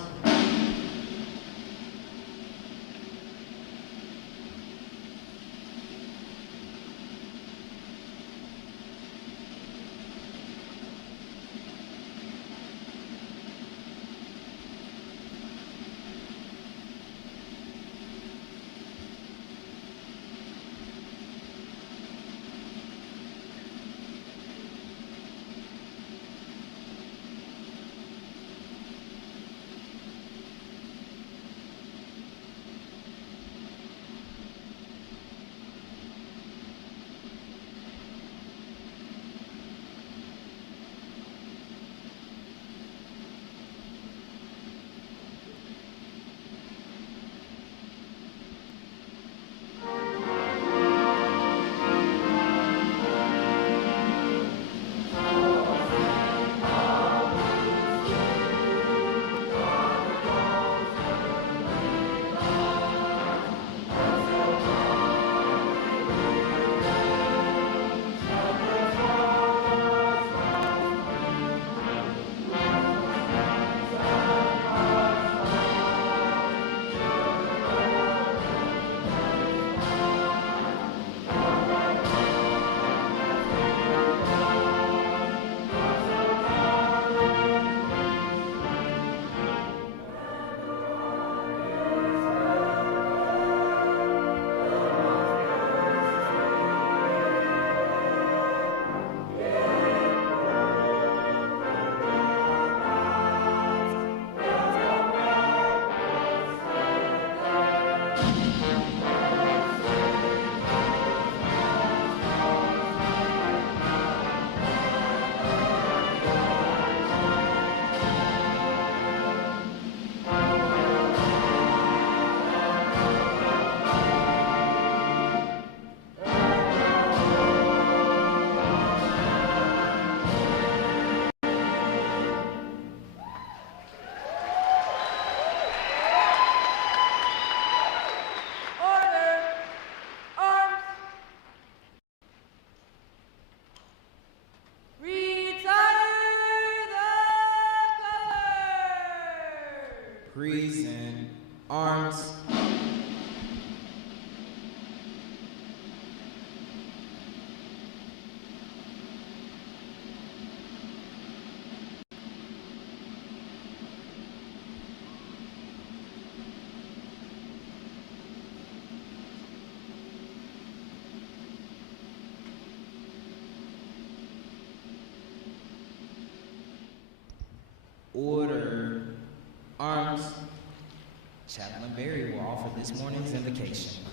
Present. Arms. Order. Arms. Chaplain Berry will offer this morning's invocation.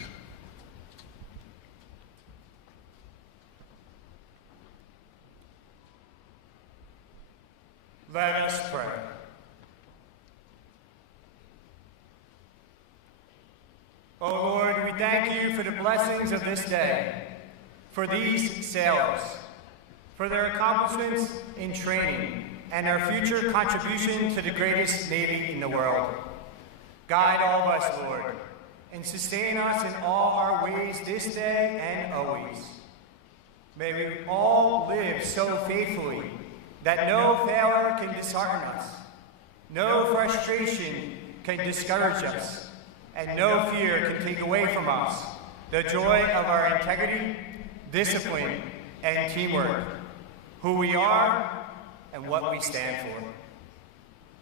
Let us pray. O Lord, we thank you for the blessings of this day, for these sailors, for their accomplishments in training, and their future contribution to the greatest Navy in the world. Guide all of us, Lord, and sustain us in all our ways this day and always. May we all live so faithfully that no failure can dishearten us, no frustration can discourage us, and no fear can take away from us the joy of our integrity, discipline, and teamwork, who we are and what we stand for.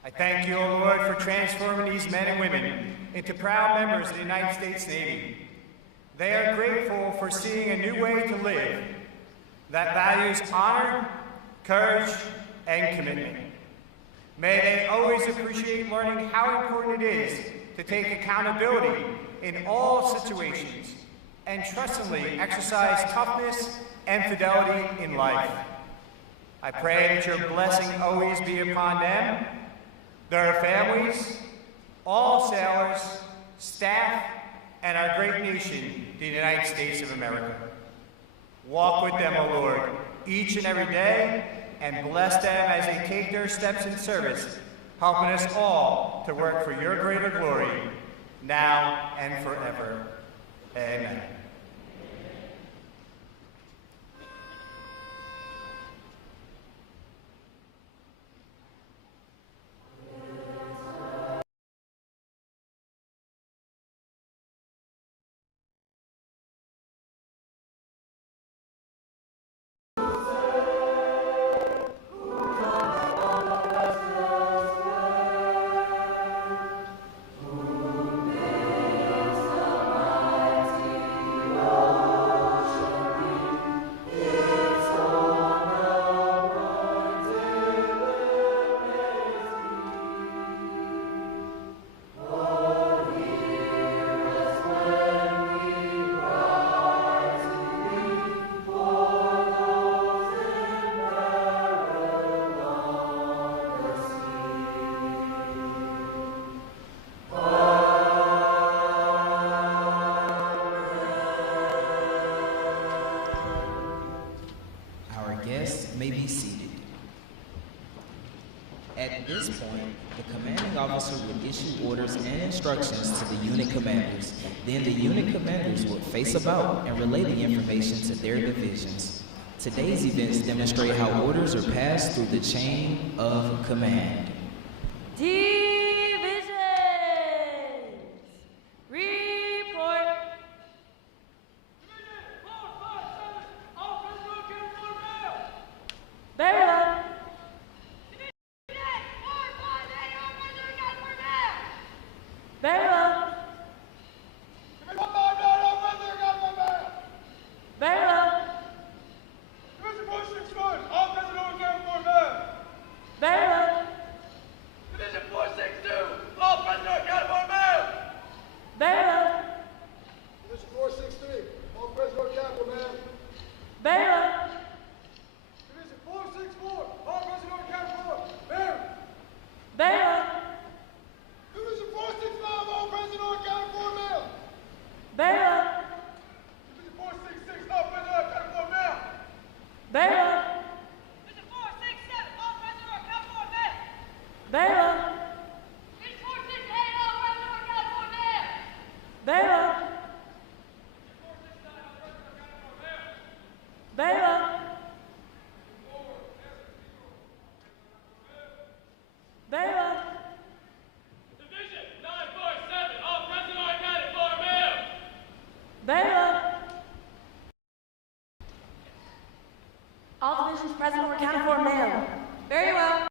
I thank you, O Lord, for transforming these men and women into proud members of the United States Navy. They are grateful for seeing a new way to live that values honor, courage, and commitment. May they always appreciate learning how important it is to take accountability in all situations and trustingly exercise toughness and fidelity in life. I pray that your blessing always be upon them, their families, all sailors, staff, and our great nation, the United States of America. Walk with them, O Lord, each and every day, and bless them as they take their steps in service, helping us all to work for your greater glory, now and forever. Amen. At this point, the commanding officer would issue orders and instructions to the unit commanders. Then the unit commanders would face about and relay the information to their divisions. Today's events demonstrate how orders are passed through the chain of command. Divisions! Report! Very well. Very well. Very well. Very well. Division 462, all present are accounted for ma'am. Very well. Division 463, all present are accounted for ma'am. Very well. Division 464, all present are accounted for ma'am. Very well. Division 465, all present are accounted for ma'am. Very well. Division 466, all present are accounted for ma'am. Very well. Division 467, all present are accounted for ma'am. Very well. Division 468, all present are accounted for ma'am. Very well. Very well. Very well. Division 947, all present are accounted for ma'am. Very well. All divisions present or accounted for ma'am. Very well.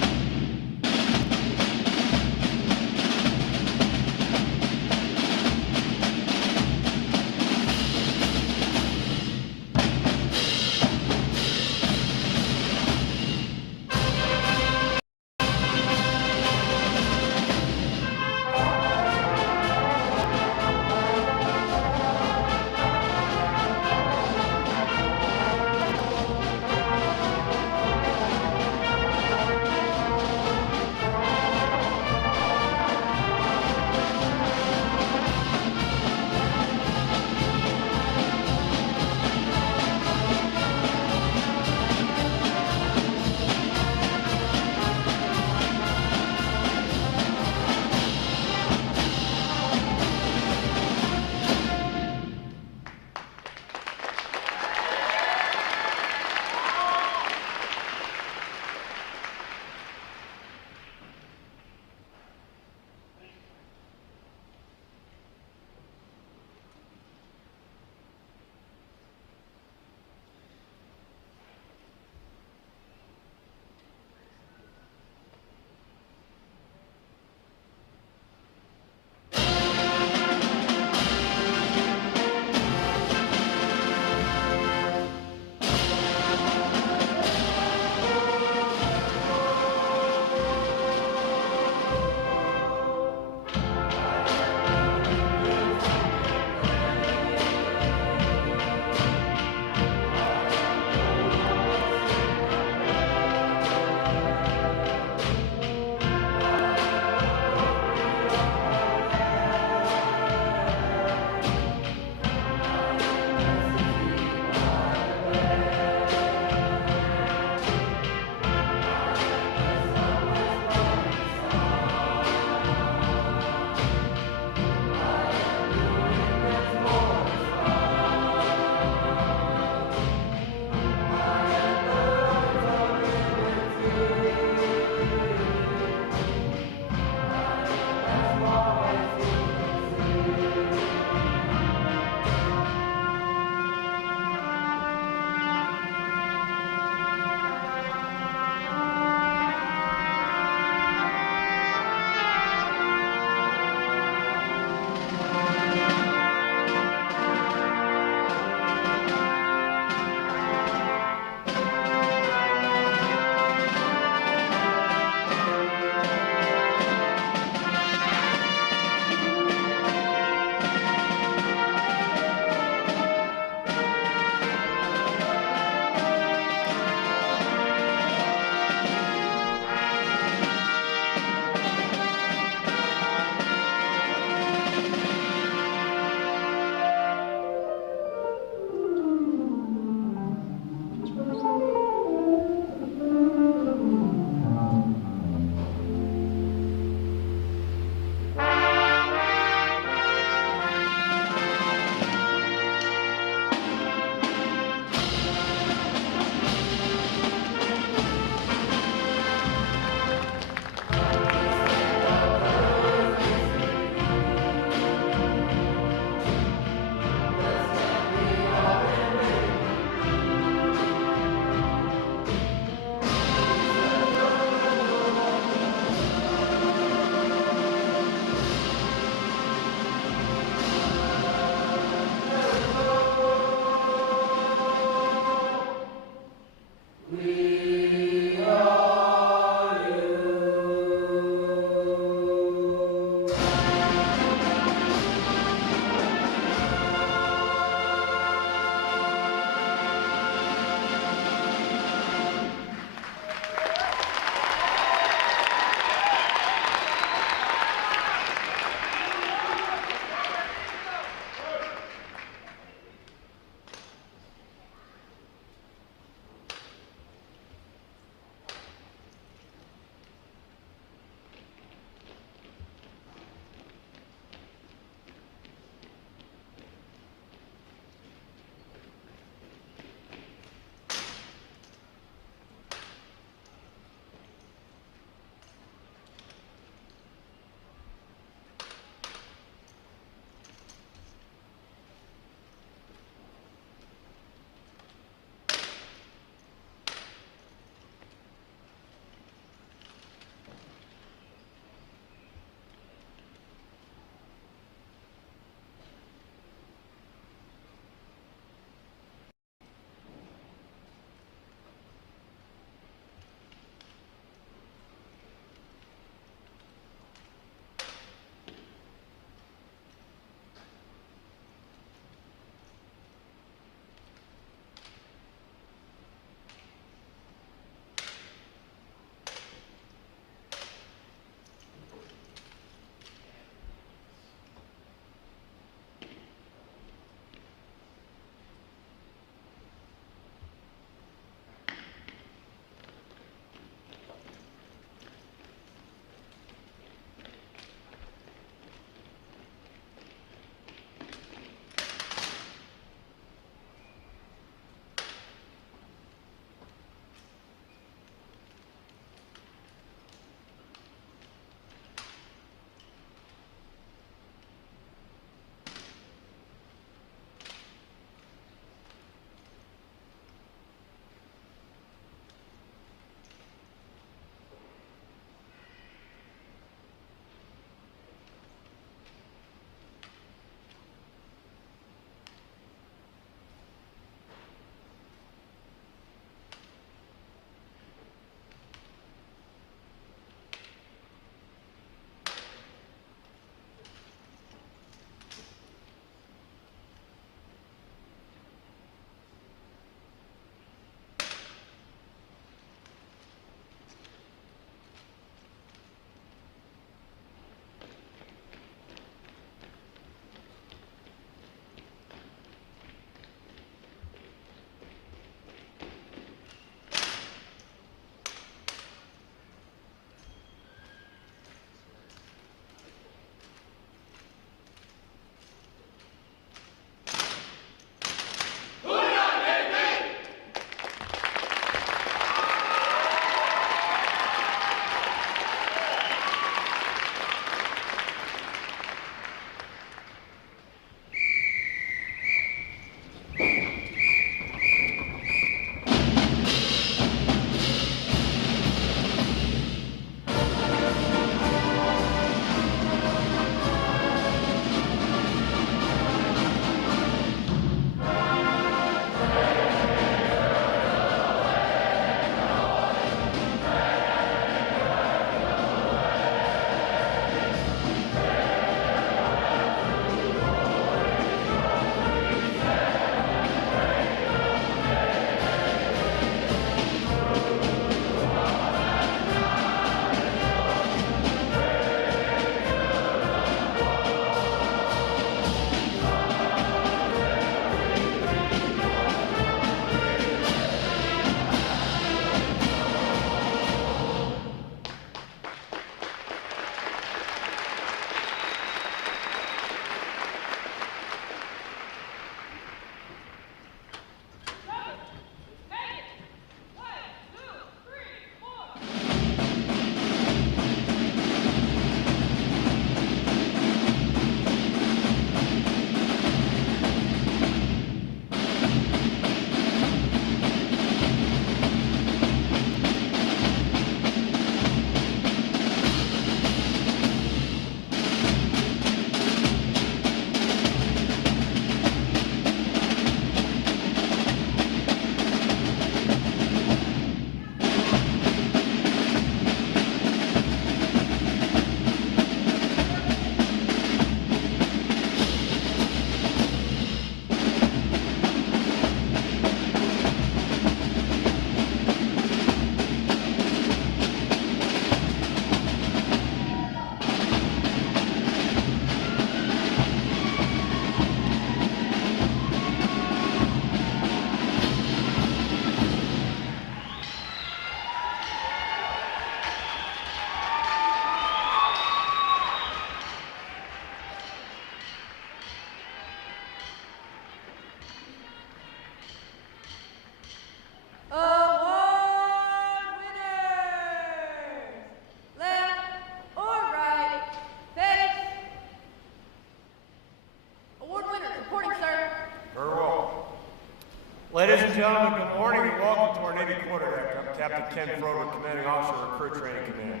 gentlemen, good morning and welcome to our Navy quarterdeck. I'm Captain Ken Froder, Commanding Officer of Recruit Training Command.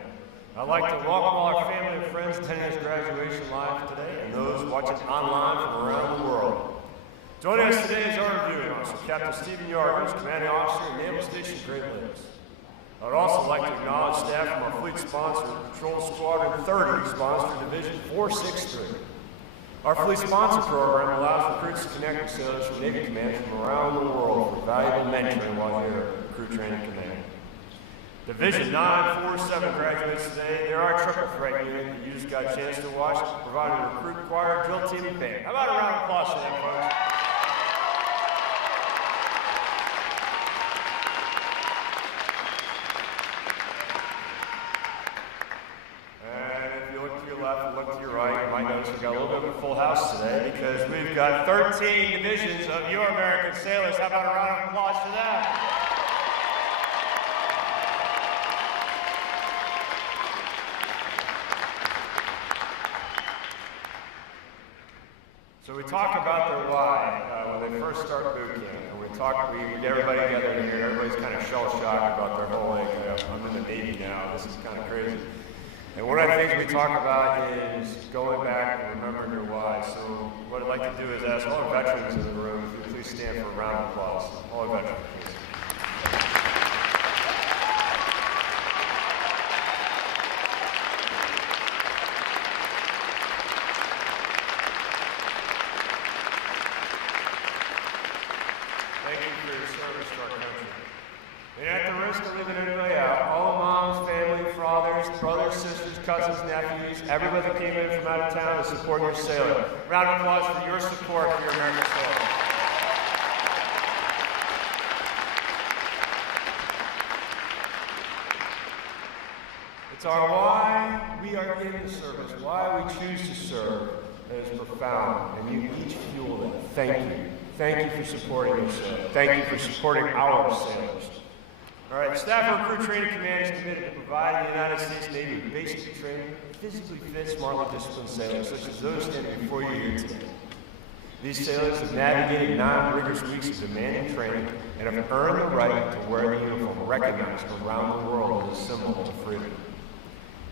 I'd like to welcome all our family and friends attending this graduation live today and those watching online from around the world. Joining us today is our reviewing officer, Captain Stephen Yargos, Commanding Officer at Naval Station Great Lakes. I would also like to acknowledge staff from our fleet sponsor, Patrol Squadron 30, sponsored Division 463. Our fleet sponsor program allows recruits to connect with sailors from Navy Command from around the world for valuable mentoring while here at Recruit Training Command. Division 947 graduates today. They're our triple threat unit that you just got a chance to watch, providing a recruit choir, drill team, and band. How about a round of applause for them, folks? Look to your right, you might notice we've got a little bit of a full house today because we've got 13 divisions of your American sailors. How about a round of applause for that? So we talk about their why when they first start boot camp. And we get everybody together here. Everybody's kind of shell-shocked about their whole like, I'm in the Navy now. This is kind of crazy. And one of the things we talk about is going back and remembering your why. So what I'd like to do is ask all the veterans in the room if you please stand for a round of applause. All the veterans, please. Thank you for your service to our country. And at the risk of leaving anybody out, all the moms, family, fathers, brothers, sisters, cousins, nephews, everybody that came in from out of town to support your sailor. Round of applause for your support for your American sailor. It's our why we are in the service, why we choose to serve, that is profound, and you each fuel that. Thank you. Thank you for supporting your sailor. Thank you for supporting our sailors. All right, the staff of Recruit Training Command is committed to providing the United States Navy with basic training, physically fit, smartly disciplined sailors, such as those standing before you here today. These sailors have navigated 9 rigorous weeks of demanding training and have earned the right to wear the uniform, recognized around the world as a symbol of freedom.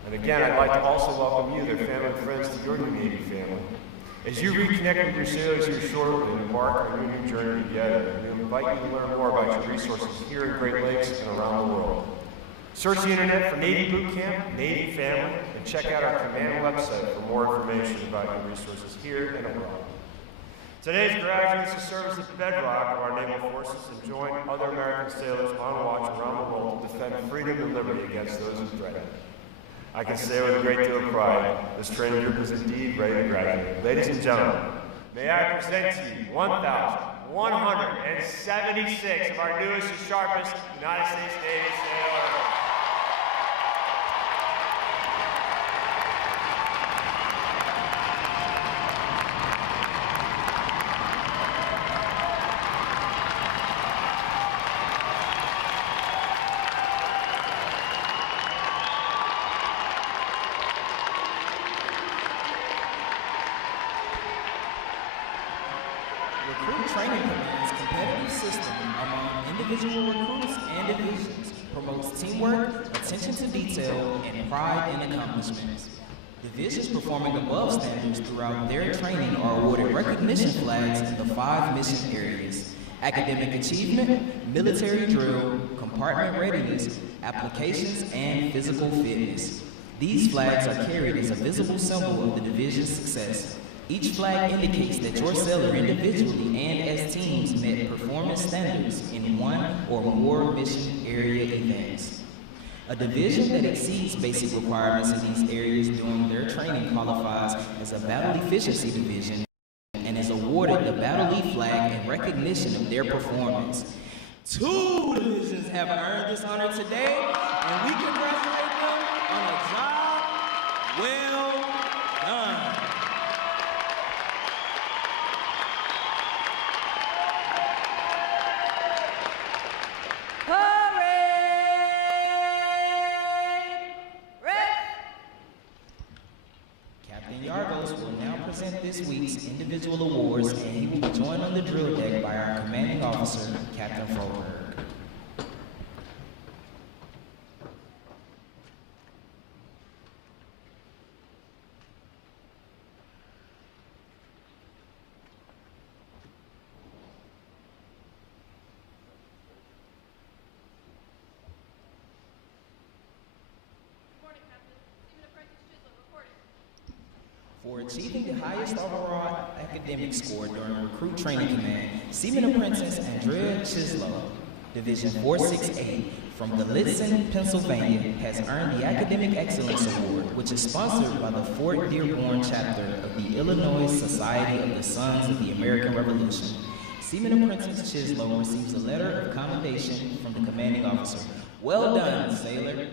And again, I'd like to also welcome you, their family and friends, to your new Navy family. As you reconnect with your sailors here shortly and embark on your new journey together, we invite you to learn more about your resources here in Great Lakes and around the world. Search the internet for Navy Boot Camp, Navy Family, and check out our command website for more information about your resources here and abroad. Today's graduates will serve as the bedrock of our naval forces and join other American sailors on watch around the world to defend freedom and liberty against those who threaten it. I can say with a great deal of pride, this training group is indeed ready to graduate. Ladies and gentlemen, may I present to you 1,176 of our newest and sharpest United States Navy sailors. Recruit Training Command's competitive system among individual recruits and divisions promotes teamwork, attention to detail, and pride in accomplishments. Divisions performing above standards throughout their training are awarded recognition flags in the 5 mission areas: academic achievement, military drill, compartment readiness, applications, and physical fitness. These flags are carried as a visible symbol of the division's success. Each flag indicates that your sailor individually and as teams met performance standards in 1 or more mission area events. A division that exceeds basic requirements in these areas during their training qualifies as a battle efficiency division and is awarded the Battle E flag in recognition of their performance. 2 divisions have earned this honor today, and we congratulate them on a job well done. Captain Yargos will now present this week's individual awards, and he will be joined on the drill deck by our commanding officer, Captain Froberg. For achieving the highest overall academic score during Recruit Training Command, Seaman Apprentice Andrea Chislow, Division 468 from Gallitzin, Pennsylvania, has earned the Academic Excellence Award, which is sponsored by the Fort Dearborn chapter of the Illinois Society of the Sons of the American Revolution. Seaman Apprentice Chislow receives a letter of commendation from the commanding officer. Well done, sailor.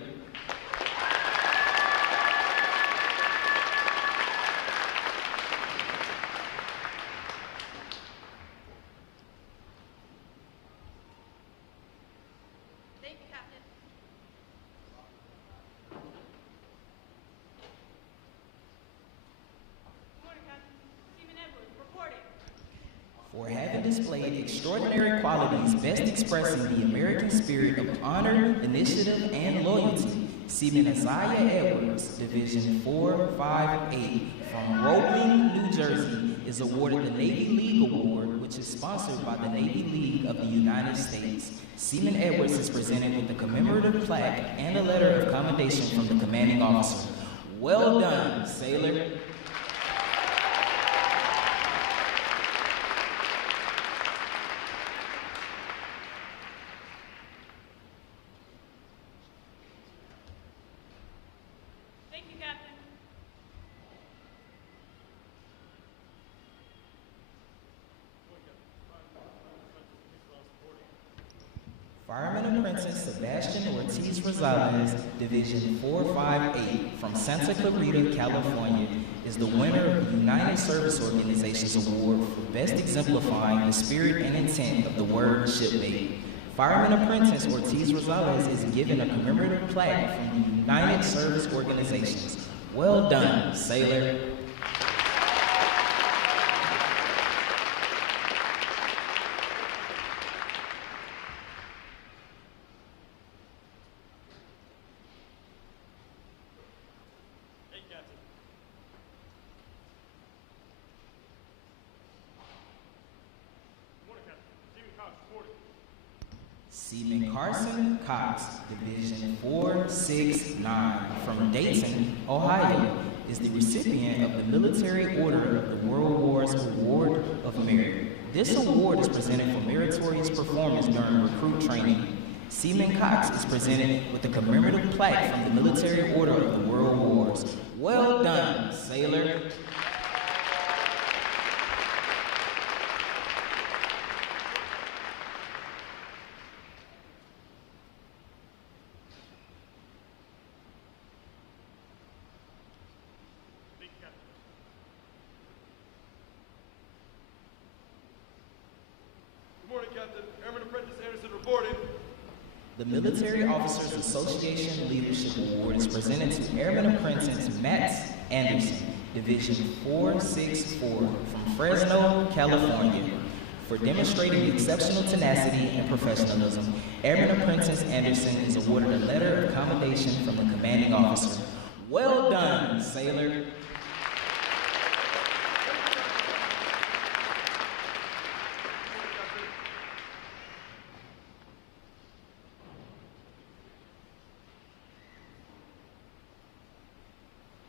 For having displayed extraordinary qualities best expressing the American spirit of honor, initiative, and loyalty, Seaman Isaiah Edwards, Division 458 from Roebling, New Jersey, is awarded the Navy League Award, which is sponsored by the Navy League of the United States. Seaman Edwards is presented with a commemorative plaque and a letter of commendation from the commanding officer. Well done, sailor. Fireman Apprentice Sebastian Ortiz Rosales, Division 458 from Santa Clarita, California, is the winner of the United Service Organizations Award for Best Exemplifying the Spirit and Intent of the Word Shipmate. Fireman Apprentice Ortiz Rosales is given a commemorative plaque from the United Service Organizations. Well done, sailor. Seaman Carson Cox, Division 469 from Dayton, Ohio, is the recipient of the Military Order of the World War's Award of Merit. This award is presented for meritorious performance during recruit training. Seaman Cox is presented with a commemorative plaque from the Military Order of the World Wars. Well done, sailor. The Military Officers Association Leadership Award is presented to Airman Apprentice Matt Anderson, Division 464 from Fresno, California. For demonstrating exceptional tenacity and professionalism, Airman Apprentice Anderson is awarded a letter of commendation from the commanding officer. Well done, sailor.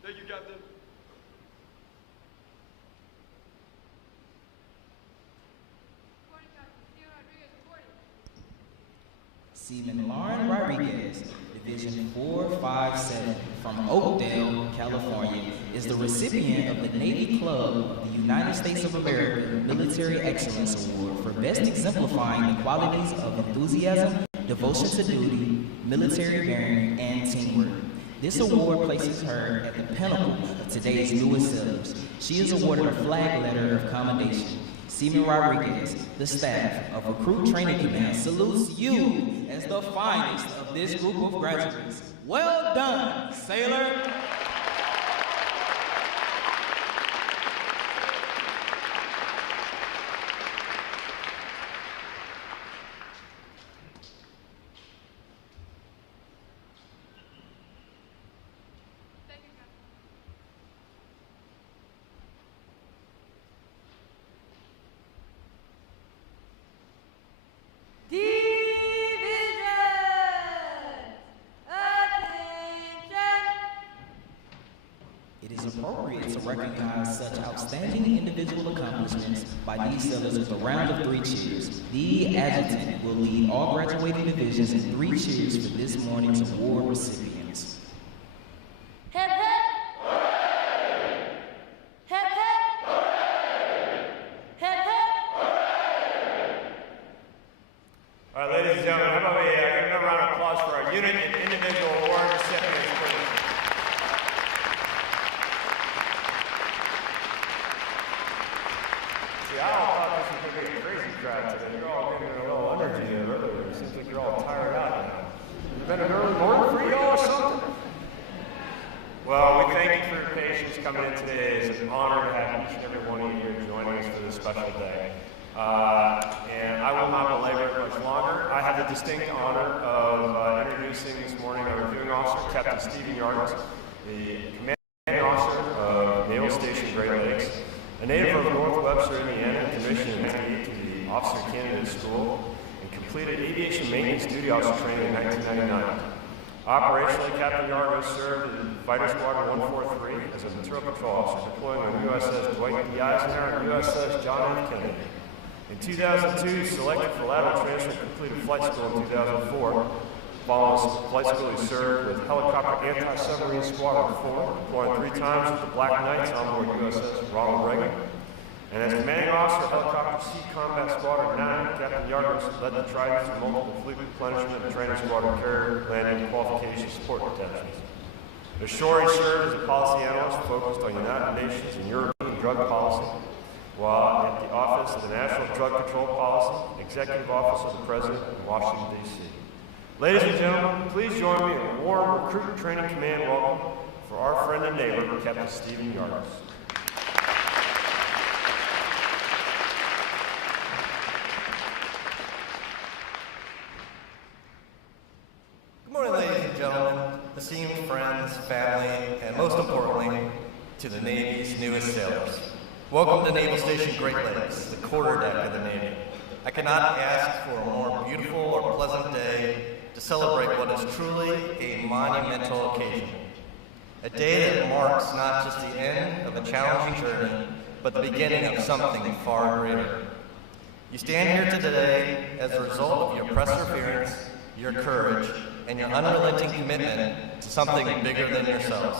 Thank you, Captain. Seaman Lauren Rodriguez, Division 457 from Oakdale, California, is the recipient of the Navy Club of the United States of America Military Excellence Award for best exemplifying the qualities of enthusiasm, devotion to duty, military bearing, and teamwork. This award places her at the pinnacle of today's newest sailors. She is awarded a flag letter of commendation. Seaman Rodriguez, the staff of Recruit Training Command, salutes you as the finest of this group of graduates. Well done, sailor. It is appropriate to recognize such outstanding individual accomplishments by these sailors with a round of 3 cheers. The adjutant will lead all graduating divisions in 3 cheers for this morning's award recipients. Hip hip! Hooray! Hip hip! Hooray! Hip hip! Hooray! All right, ladies and gentlemen, how about we give another round of applause for our unit and individual award recipients, please. See, I all thought this was going to be a crazy crowd today. You're all getting a little energy earlier. It seems like you're all tired out now. Has it been an early morning for y'all or something? Well, we thank you for your patience coming in today. It's an honor to have each and every one of you here joining us for this special day. And I will not belabor it much longer. I have the distinct honor of introducing this morning our reviewing officer, Captain Stephen Yards, the commanding officer of Naval Station Great Lakes, a native of North Webster, Indiana, commissioned in 1988 to the Officer Candidate School, and completed aviation maintenance duty officer training in 1999. Operationally, Captain Yargo served in Fighter Squadron 143 as a material control officer, deploying on USS Dwight D. Eisenhower and USS John F. Kennedy. In 2002, selected for lateral transfer and completed flight school in 2004. Following flight school, he served with Helicopter Anti-Submarine Squadron 4, deploying 3 times with the Black Knights on board USS Ronald Reagan. And as commanding officer of Helicopter Sea Combat Squadron 9, Captain Yargos led the Tridents through multiple fleet replenishment and training squadron carrier landing qualification support detachments. Ashore, he served as a policy analyst focused on United Nations and European drug policy, while at the Office of the National Drug Control Policy, Executive Office of the President in Washington, D.C. Ladies and gentlemen, please join me in a warm Recruit Training Command welcome for our friend and neighbor, Captain Stephen Yards. Good morning, ladies and gentlemen, esteemed friends, family, and most importantly, to the Navy's newest sailors. Welcome to Naval Station Great Lakes, the quarterdeck of the Navy. I cannot ask for a more beautiful or pleasant day to celebrate what is truly a monumental occasion. A day that marks not just the end of a challenging journey, but the beginning of something far greater. You stand here today as a result of your perseverance, your courage, and your unrelenting commitment to something bigger than yourselves.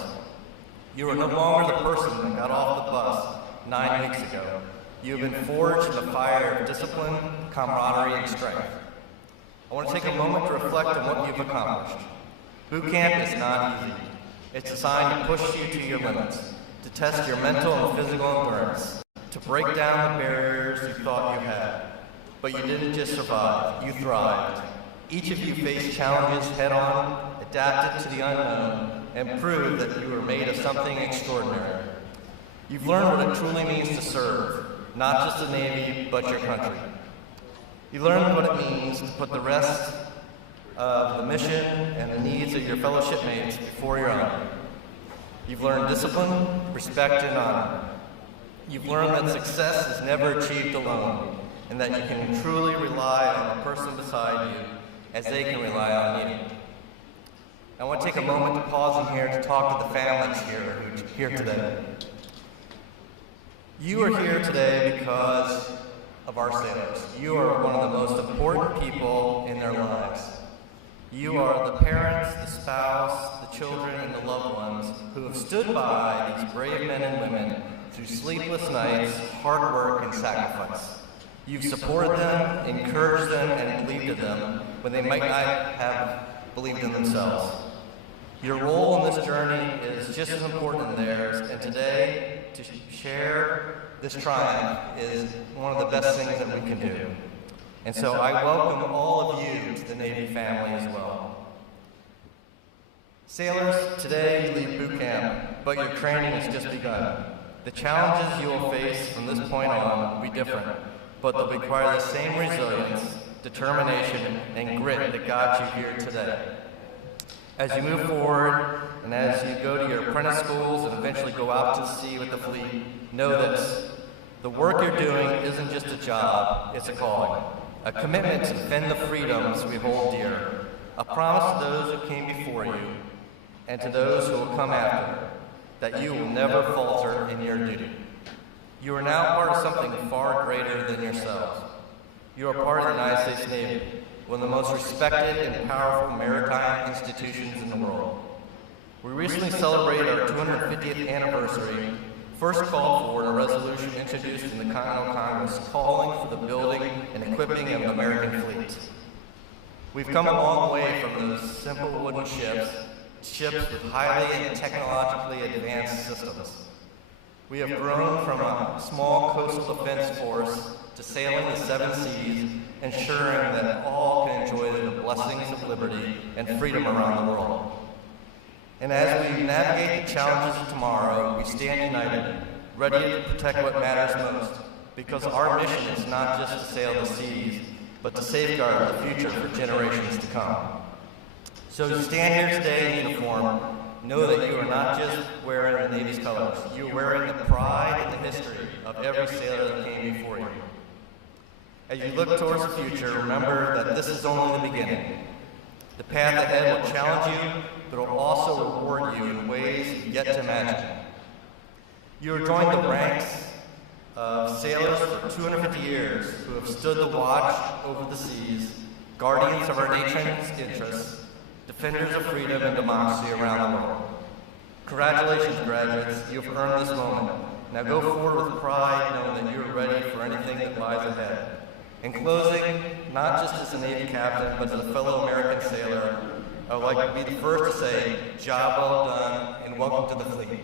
You are no longer the person that got off the bus 9 weeks ago. You have been forged in the fire of discipline, camaraderie, and strength. I want to take a moment to reflect on what you've accomplished. Boot camp is not easy. It's designed to push you to your limits, to test your mental and physical endurance, to break down the barriers you thought you had. But you didn't just survive, you thrived. Each of you faced challenges head-on, adapted to the unknown, and proved that you were made of something extraordinary. You've learned what it truly means to serve, not just the Navy, but your country. You learned what it means to put the rest of the mission and the needs of your fellow shipmates before your own. You've learned discipline, respect, and honor. You've learned that success is never achieved alone, and that you can truly rely on the person beside you as they can rely on you. I want to take a moment to pause in here to talk to the families here today. You are here today because of our sailors. You are one of the most important people in their lives. You are the parents, the spouse, the children, and the loved ones who have stood by these brave men and women through sleepless nights, hard work, and sacrifice. You've supported them, encouraged them, and believed in them when they might not have believed in themselves. Your role in this journey is just as important as theirs, and today, to share this triumph is one of the best things that we can do. And so I welcome all of you to the Navy family as well. Sailors, today you leave boot camp, but your training has just begun. The challenges you will face from this point on will be different, but they'll require the same resilience, determination, and grit that got you here today. As you move forward, and as you go to your apprentice schools and eventually go out to sea with the fleet, know this: the work you're doing isn't just a job, it's a calling. A commitment to defend the freedoms we hold dear. A promise to those who came before you, and to those who will come after. that you will never falter in your duty. You are now part of something far greater than yourselves. You are part of the United States Navy, one of the most respected and powerful maritime institutions in the world. We recently celebrated our 250th anniversary, first called for in a resolution introduced in the Continental Congress calling for the building and equipping of the American fleet. We've come a long way from those simple wooden ships with highly and technologically advanced systems. We have grown from a small coastal defense force to sailing the 7 seas, ensuring that all can enjoy the blessings of liberty and freedom around the world. And as we navigate the challenges of tomorrow, we stand united, ready to protect what matters most, because our mission is not just to sail the seas, but to safeguard the future for generations to come. So you stand here today in uniform, know that you are not just wearing the Navy's colors, you are wearing the pride and the history of every sailor that came before you. As you look towards the future, remember that this is only the beginning. The path ahead will challenge you, but it will also reward you in ways you yet to imagine. You have joined the ranks of sailors for 250 years who have stood the watch over the seas, guardians of our nation's interests, defenders of freedom and democracy around the world. Congratulations, graduates. You have earned this moment. Now go forward with pride, knowing that you are ready for anything that lies ahead. In closing, not just as a Navy captain, but as a fellow American sailor, I would like to be the first to say, job well done, and welcome to the fleet.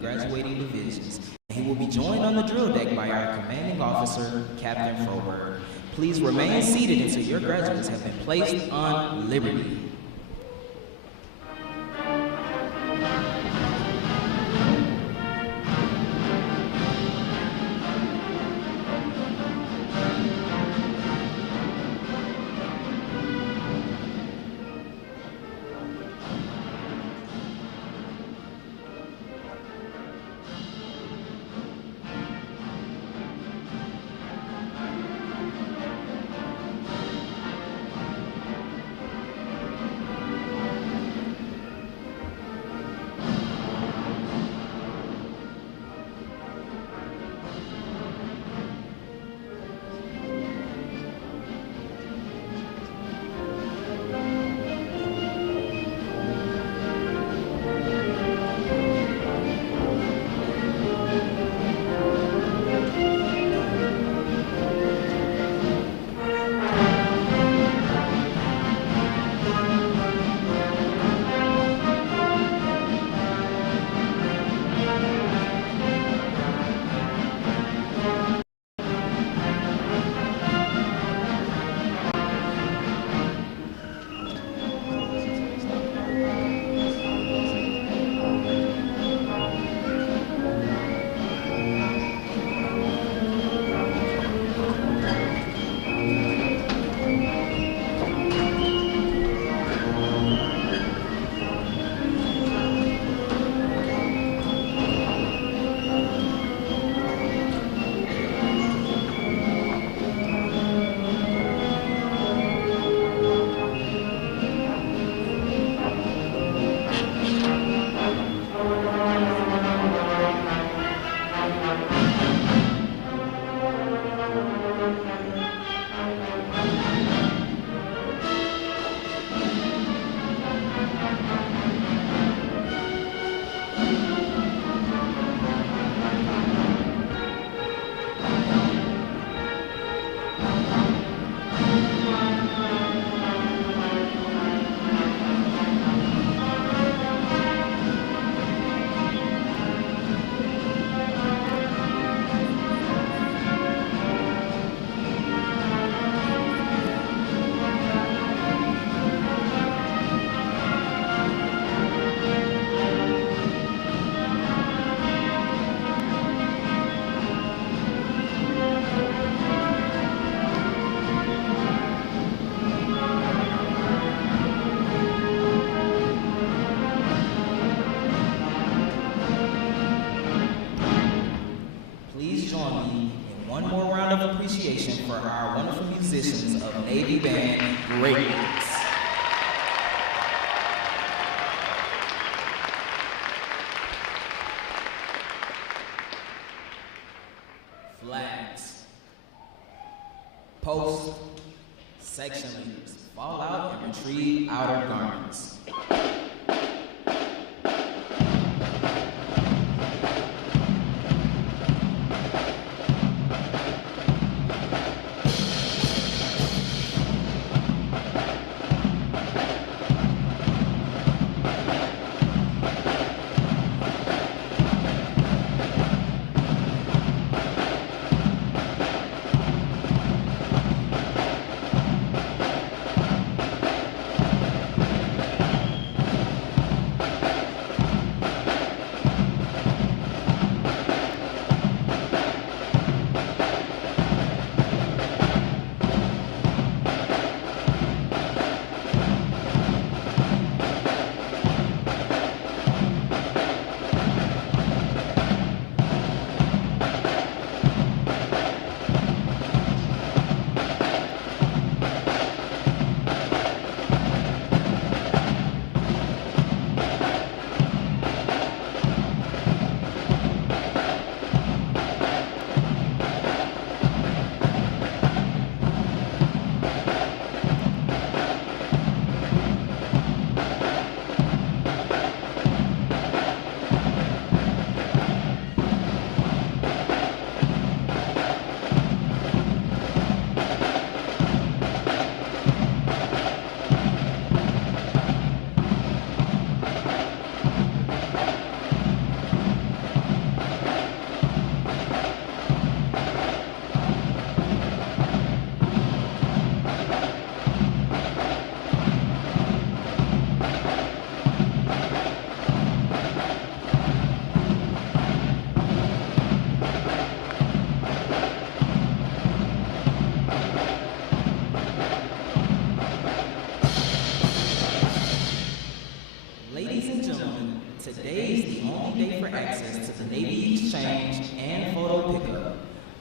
Graduating divisions. He will be joined on the drill deck by our commanding officer, Captain Froberg. Please remain seated until your graduates have been placed on liberty. please join me in one more round of appreciation for our wonderful musicians of Navy Band Great Lakes. Flags, post, section leaders, fall out and retrieve outer garments.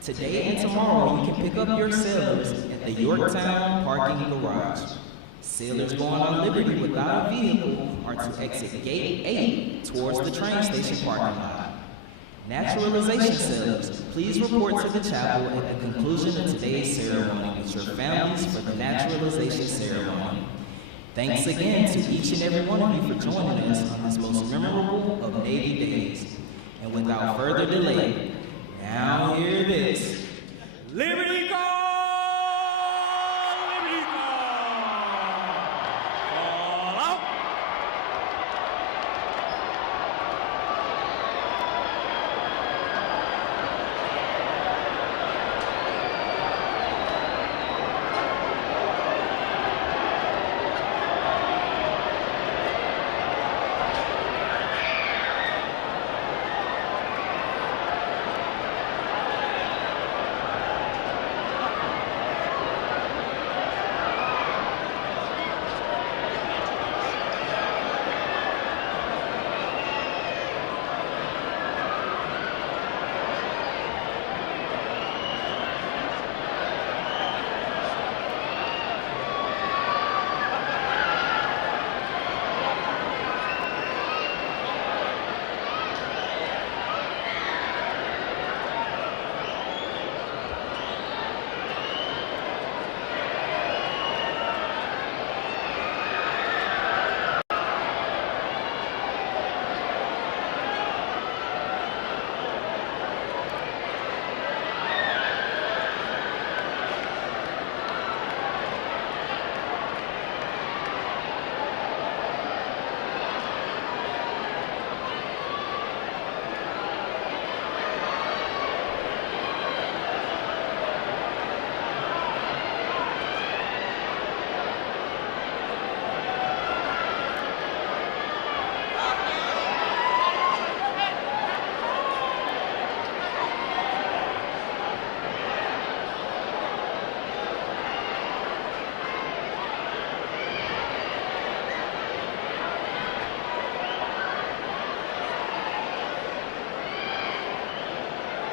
Today and tomorrow, you can pick up your sailors at the Yorktown parking garage. Sailors going on Liberty without a vehicle are to exit Gate 8 towards the train station parking lot. Naturalization sailors, please report to the chapel at the conclusion of today's ceremony with your families for the naturalization ceremony. Thanks again to each and every one of you for joining us on this most memorable of Navy days. And without further delay, now